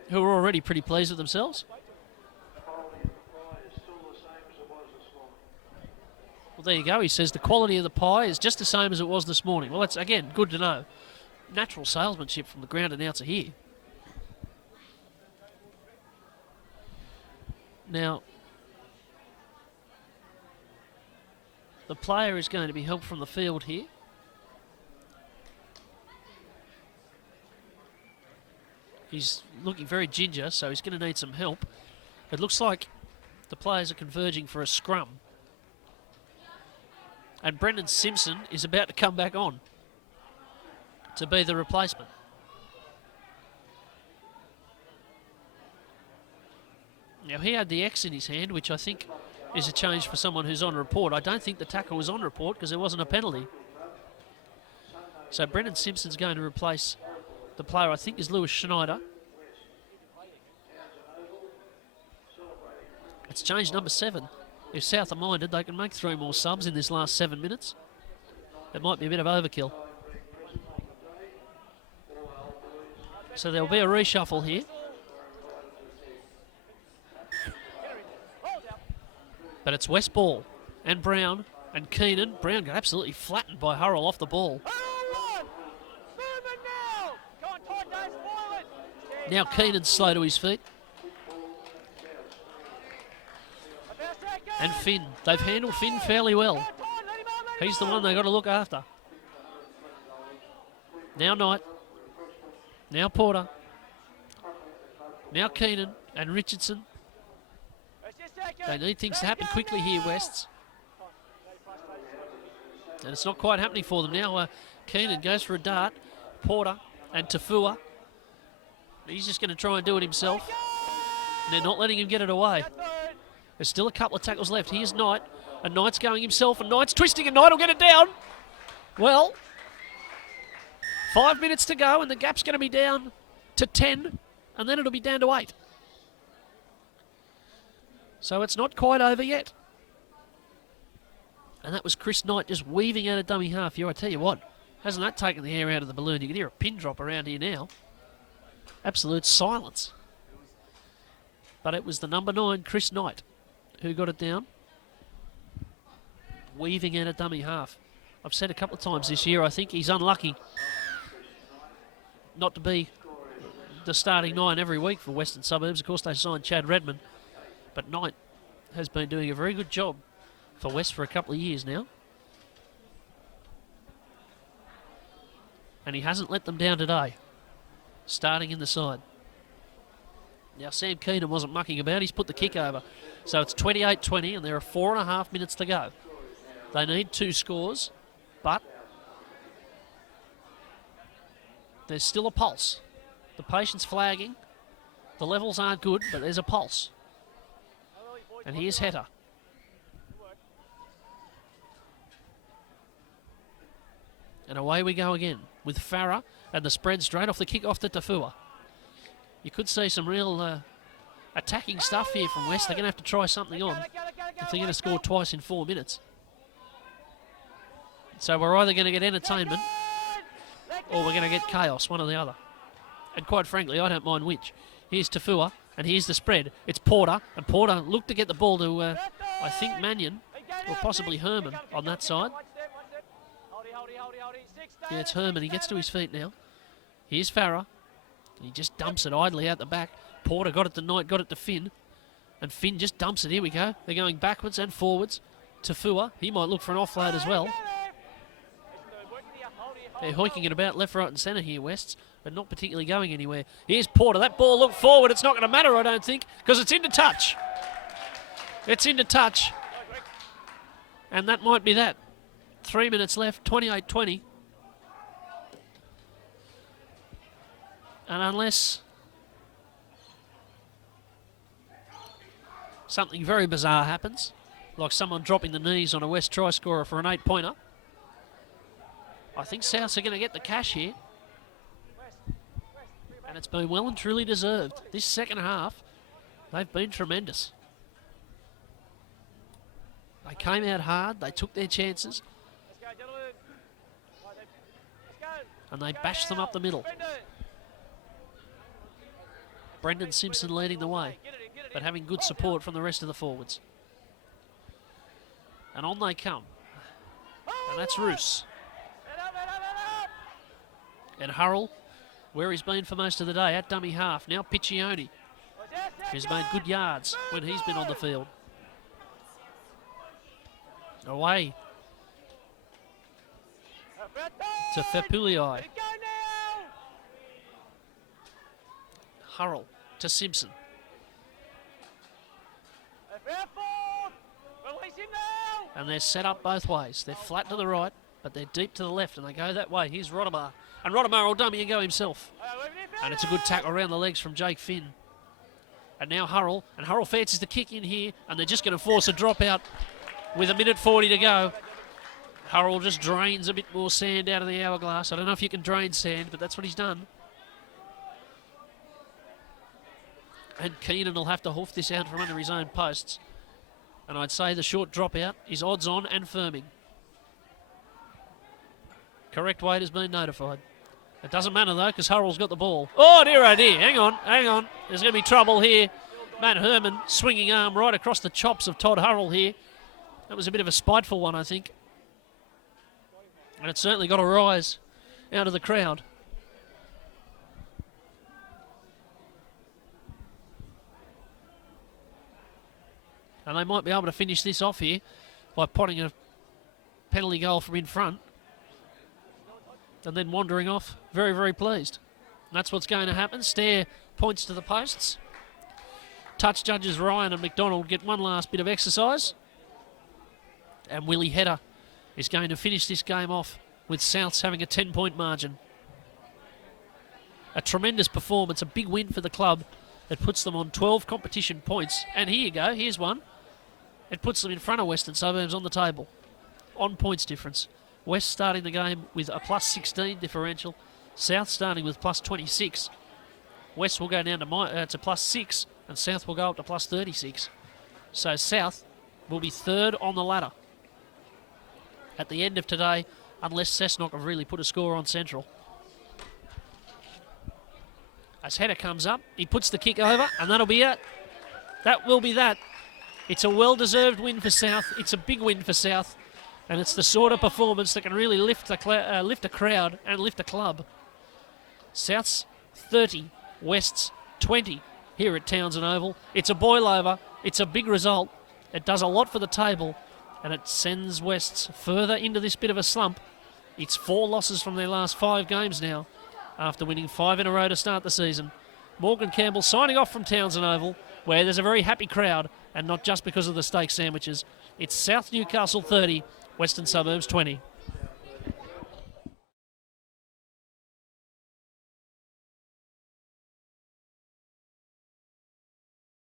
who are already pretty pleased with themselves. Well, there you go. He says the quality of the pie is just the same as it was this morning. Well, that's, again, good to know. Natural salesmanship from the ground announcer here. Now, the player is going to be helped from the field here. He's looking very ginger, so he's going to need some help. It looks like the players are converging for a scrum. And Brendan Simpson is about to come back on to be the replacement. Now, he had the X in his hand, which I think is a change for someone who's on report. I don't think the tackle was on report because there wasn't a penalty. So Brendan Simpson's going to replace the player, I think, is Lewis Schneider. It's change number 7. If South are minded, they can make 3 more subs in this last 7 minutes. It might be a bit of overkill. So there'll be a reshuffle here. But it's West ball and Brown and Keenan. Brown got absolutely flattened by Hurrell off the ball. Now Keenan's slow to his feet. And Finn. They've handled Finn fairly well. He's the one they've got to look after. Now Knight. Now Porter. Now Keenan and Richardson. They need things to happen quickly here, Wests. And it's not quite happening for them now. Keenan goes for a dart. Porter and Tafua. He's just going to try and do it himself. And they're not letting him get it away. There's still a couple of tackles left. Here's Knight. And Knight's going himself. And Knight's twisting and Knight will get it down. Well, 5 minutes to go and the gap's going to be down to 10. And then it'll be down to 8. So it's not quite over yet. And that was Chris Knight just weaving out a dummy half here. I tell you what, hasn't that taken the air out of the balloon? You can hear a pin drop around here now. Absolute silence. But it was the number 9, Chris Knight, who got it down. Weaving out a dummy half. I've said a couple of times this year, I think he's unlucky not to be the starting 9 every week for Western Suburbs. Of course, they signed Chad Redmond. But Knight has been doing a very good job for West for a couple of years now. And he hasn't let them down today, starting in the side. Now, Sam Keenan wasn't mucking about. He's put the kick over. So it's 28-20, and there are 4.5 minutes to go. They need 2 scores, but there's still a pulse. The patient's flagging. The levels aren't good, but there's a pulse. And here's Hetter. And away we go again with Farah and the spread straight off the kick-off to Tafua. You could see some real attacking stuff here from West. They're going to have to try something on if they're going to score twice in 4 minutes. So we're either going to get entertainment or we're going to get chaos, one or the other. And quite frankly, I don't mind which. Here's Tafua. And here's the spread. It's Porter. And Porter looked to get the ball to, I think, Mannion or possibly Herman on that side. Yeah, it's Herman. He gets to his feet now. Here's Farah. He just dumps it idly out the back. Porter got it to Knight, got it to Finn. And Finn just dumps it. Here we go. They're going backwards and forwards. Tafua. He might look for an offload as well. They're hoiking it about left, right and centre here, Wests, but not particularly going anywhere. Here's Porter. That ball looked forward. It's not going to matter, I don't think, because it's into touch. It's into touch. And that might be that. 3 minutes left, 28-20. And unless something very bizarre happens, like someone dropping the knees on a West try scorer for an 8-pointer, I think Souths are going to get the cash here. And it's been well and truly deserved. This second half, they've been tremendous. They came out hard, they took their chances, and they bashed them up the middle. Brendan Simpson leading the way, but having good support from the rest of the forwards. And on they come. And that's Roos. And Hurrell, where he's been for most of the day, at dummy half. Now Piccioni, who's made good yards when he's been on the field. Away to Fapulii. Hurrell to Simpson. And they're set up both ways. They're flat to the right, but they're deep to the left, and they go that way. Here's Rodemar. And Rodemar will dummy and go himself. And it's a good tackle around the legs from Jake Finn. And now Hurrell. And Hurrell fancies the kick in here, and they're just going to force a dropout with 1:40 to go. Hurrell just drains a bit more sand out of the hourglass. I don't know if you can drain sand, but that's what he's done. And Keenan will have to hoof this out from under his own posts. And I'd say the short dropout is odds on and firming. Correct weight has been notified. It doesn't matter though, because Hurrell's got the ball. Oh dear, oh dear. Hang on. There's going to be trouble here. Matt Herman swinging arm right across the chops of Todd Hurrell here. That was a bit of a spiteful one, I think. And it certainly got a rise out of the crowd. And they might be able to finish this off here by potting a penalty goal from in front. And then wandering off, very, very pleased. And that's what's going to happen. Stair points to the posts. Touch judges Ryan and McDonald get one last bit of exercise. And Willie Hedder is going to finish this game off with Souths having a 10-point margin. A tremendous performance, a big win for the club. It puts them on 12 competition points. And here you go, here's one. It puts them in front of Western Suburbs on the table. On points difference. West starting the game with a plus 16 differential. South starting with plus 26. West will go down to plus 6, and South will go up to plus 36. So South will be third on the ladder at the end of today, unless Cessnock have really put a score on Central. As Hedder comes up, he puts the kick over, and that'll be it. That will be that. It's a well-deserved win for South. It's a big win for South. And it's the sort of performance that can really lift a crowd and lift a club. South's 30, West's 20 here at Townsend Oval. It's a boil-over. It's a big result. It does a lot for the table, and it sends West's further into this bit of a slump. It's 4 losses from their last 5 games now, after winning 5 in a row to start the season. Morgan Campbell signing off from Townsend Oval, where there's a very happy crowd, and not just because of the steak sandwiches. It's South Newcastle 30, Western Suburbs 20.